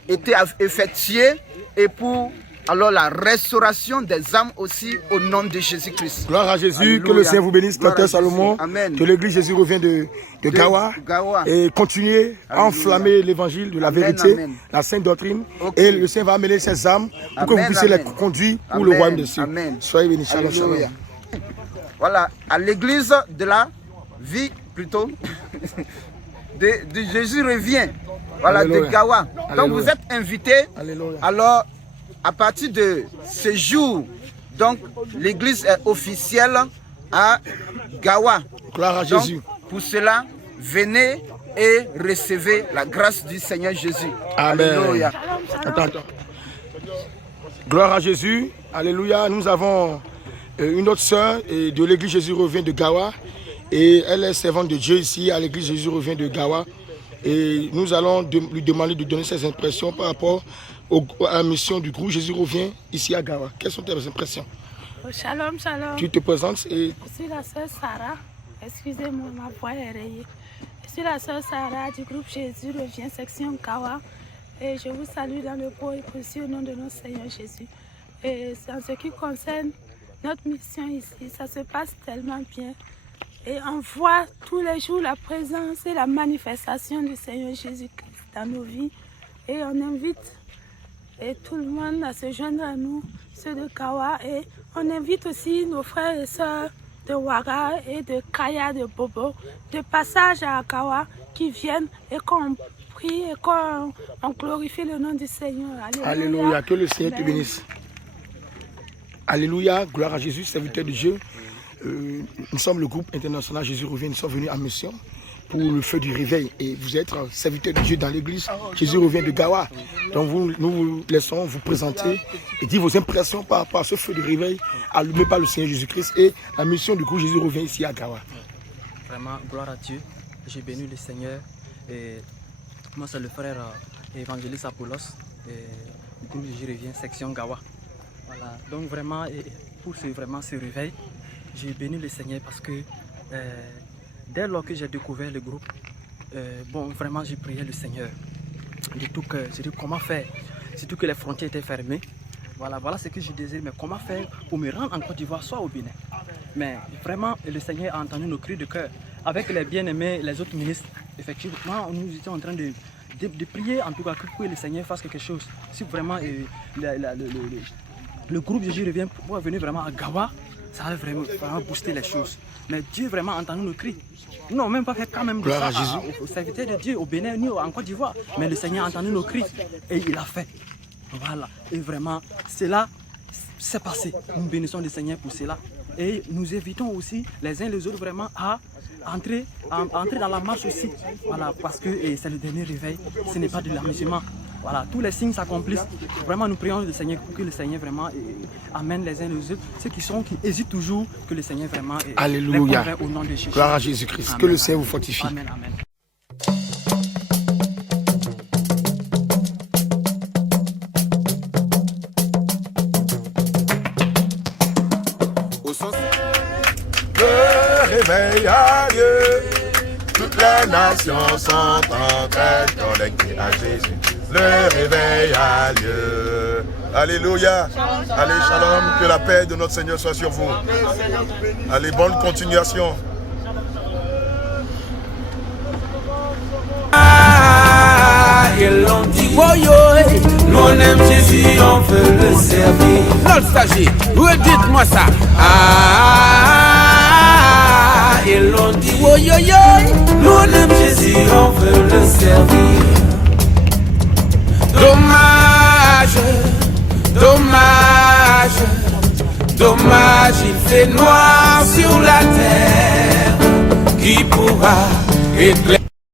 été effectuées et pour alors la restauration des âmes aussi au nom de Jésus-Christ. Gloire à Jésus. Alléluia. Que le Seigneur vous bénisse, docteur Salomon. Amen. Que l'église Jésus revient de Gawa. Et continuez à enflammer l'évangile de la vérité, amen. La sainte doctrine. Okay. Et le Seigneur va amener ses âmes pour amen, que vous puissiez les conduire pour le royaume de Dieu. Soyez bénis. Shalom, shalom. Voilà, à l'église de la vie plutôt de Jésus revient. Voilà, alléluia. De Gawa. Alléluia. Donc vous êtes invités. Alléluia. Alors, à partir de ce jour, donc l'église est officielle à Gawa. Gloire à Jésus. Donc, pour cela, venez et recevez la grâce du Seigneur Jésus. Amen. Alléluia. Attends. Gloire à Jésus. Alléluia. Nous avons une autre sœur de l'église Jésus revient de Gawa. Et elle est servante de Dieu ici à l'église Jésus revient de Gawa. Et nous allons lui demander de donner ses impressions par rapport à la mission du groupe Jésus revient ici à Gawa. Quelles sont tes impressions? Shalom, shalom. Tu te présentes et... Je suis la sœur Sarah. Excusez-moi, ma voix est rayée. Je suis la sœur Sarah du groupe Jésus revient section Gawa. Et je vous salue dans le beau et précieux nom de notre Seigneur Jésus. Et en ce qui concerne notre mission ici, ça se passe tellement bien. Et on voit tous les jours la présence et la manifestation du Seigneur Jésus-Christ dans nos vies. Et on invite tout le monde à se joindre à nous, ceux de Kawa. Et on invite aussi nos frères et sœurs de Ouaga et de Kaya, de Bobo, de passage à Kawa, qui viennent et qu'on prie et qu'on glorifie le nom du Seigneur. Alléluia. Alléluia. Que le Seigneur te bénisse. Alléluia. Gloire à Jésus, serviteur de Dieu. Nous sommes le groupe international Jésus revient, nous sommes venus en mission pour le feu du réveil et vous êtes serviteur de Dieu dans l'église Jésus revient de Gawa. Donc nous vous laissons vous présenter et dire vos impressions par rapport à ce feu de réveil allumé par le Seigneur Jésus-Christ et la mission du groupe Jésus revient ici à Gawa. Vraiment, gloire à Dieu, j'ai béni le Seigneur et moi c'est le frère évangéliste Apollos du groupe Jésus revient section Gawa. Voilà. Donc vraiment, pour ce réveil, j'ai béni le Seigneur parce que dès lors que j'ai découvert le groupe, vraiment j'ai prié le Seigneur de tout cœur. J'ai dit comment faire, surtout que les frontières étaient fermées. Voilà ce que je désire, mais comment faire pour me rendre en Côte d'Ivoire, soit au Bénin. Mais vraiment, le Seigneur a entendu nos cris de cœur. Avec les bien-aimés, les autres ministres, effectivement, nous étions en train de prier, en tout cas, que le Seigneur fasse quelque chose. Si vraiment le groupe Jésus revient pour venir vraiment à Gawa, ça va vraiment booster les choses. Mais Dieu vraiment a entendu nos cris. Nous n'avons même pas fait quand même de ça aux serviteurs de Dieu, au Bénin, ni en Côte d'Ivoire. Mais le Seigneur a entendu nos cris et il a fait. Voilà. Et vraiment, cela s'est passé. Nous bénissons le Seigneur pour cela. Et nous invitons aussi les uns les autres vraiment à entrer dans la marche aussi. Voilà, parce que c'est le dernier réveil, ce n'est pas de l'amusement. Voilà, tous les signes s'accomplissent. Vraiment, nous prions le Seigneur pour que le Seigneur vraiment amène les uns les autres. Ceux qui hésitent toujours, que le Seigneur vraiment Alléluia. Les au nom de Jésus. Gloire à Jésus-Christ. Que le Seigneur vous fortifie. Amen, amen. Le réveil a lieu. Toutes les nations sont en train de connecter à Jésus. Le réveil a lieu. Alléluia. Allez, shalom. Que la paix de notre Seigneur soit sur vous. Allez, bonne continuation. Ils l'ont dit, nous on aime Jésus, on veut le servir. Nostalgie, redites-moi ça. Ils l'ont dit, nous on aime Jésus, on veut le servir. Dommage, il fait noir sur la terre. Qui pourra éclairer?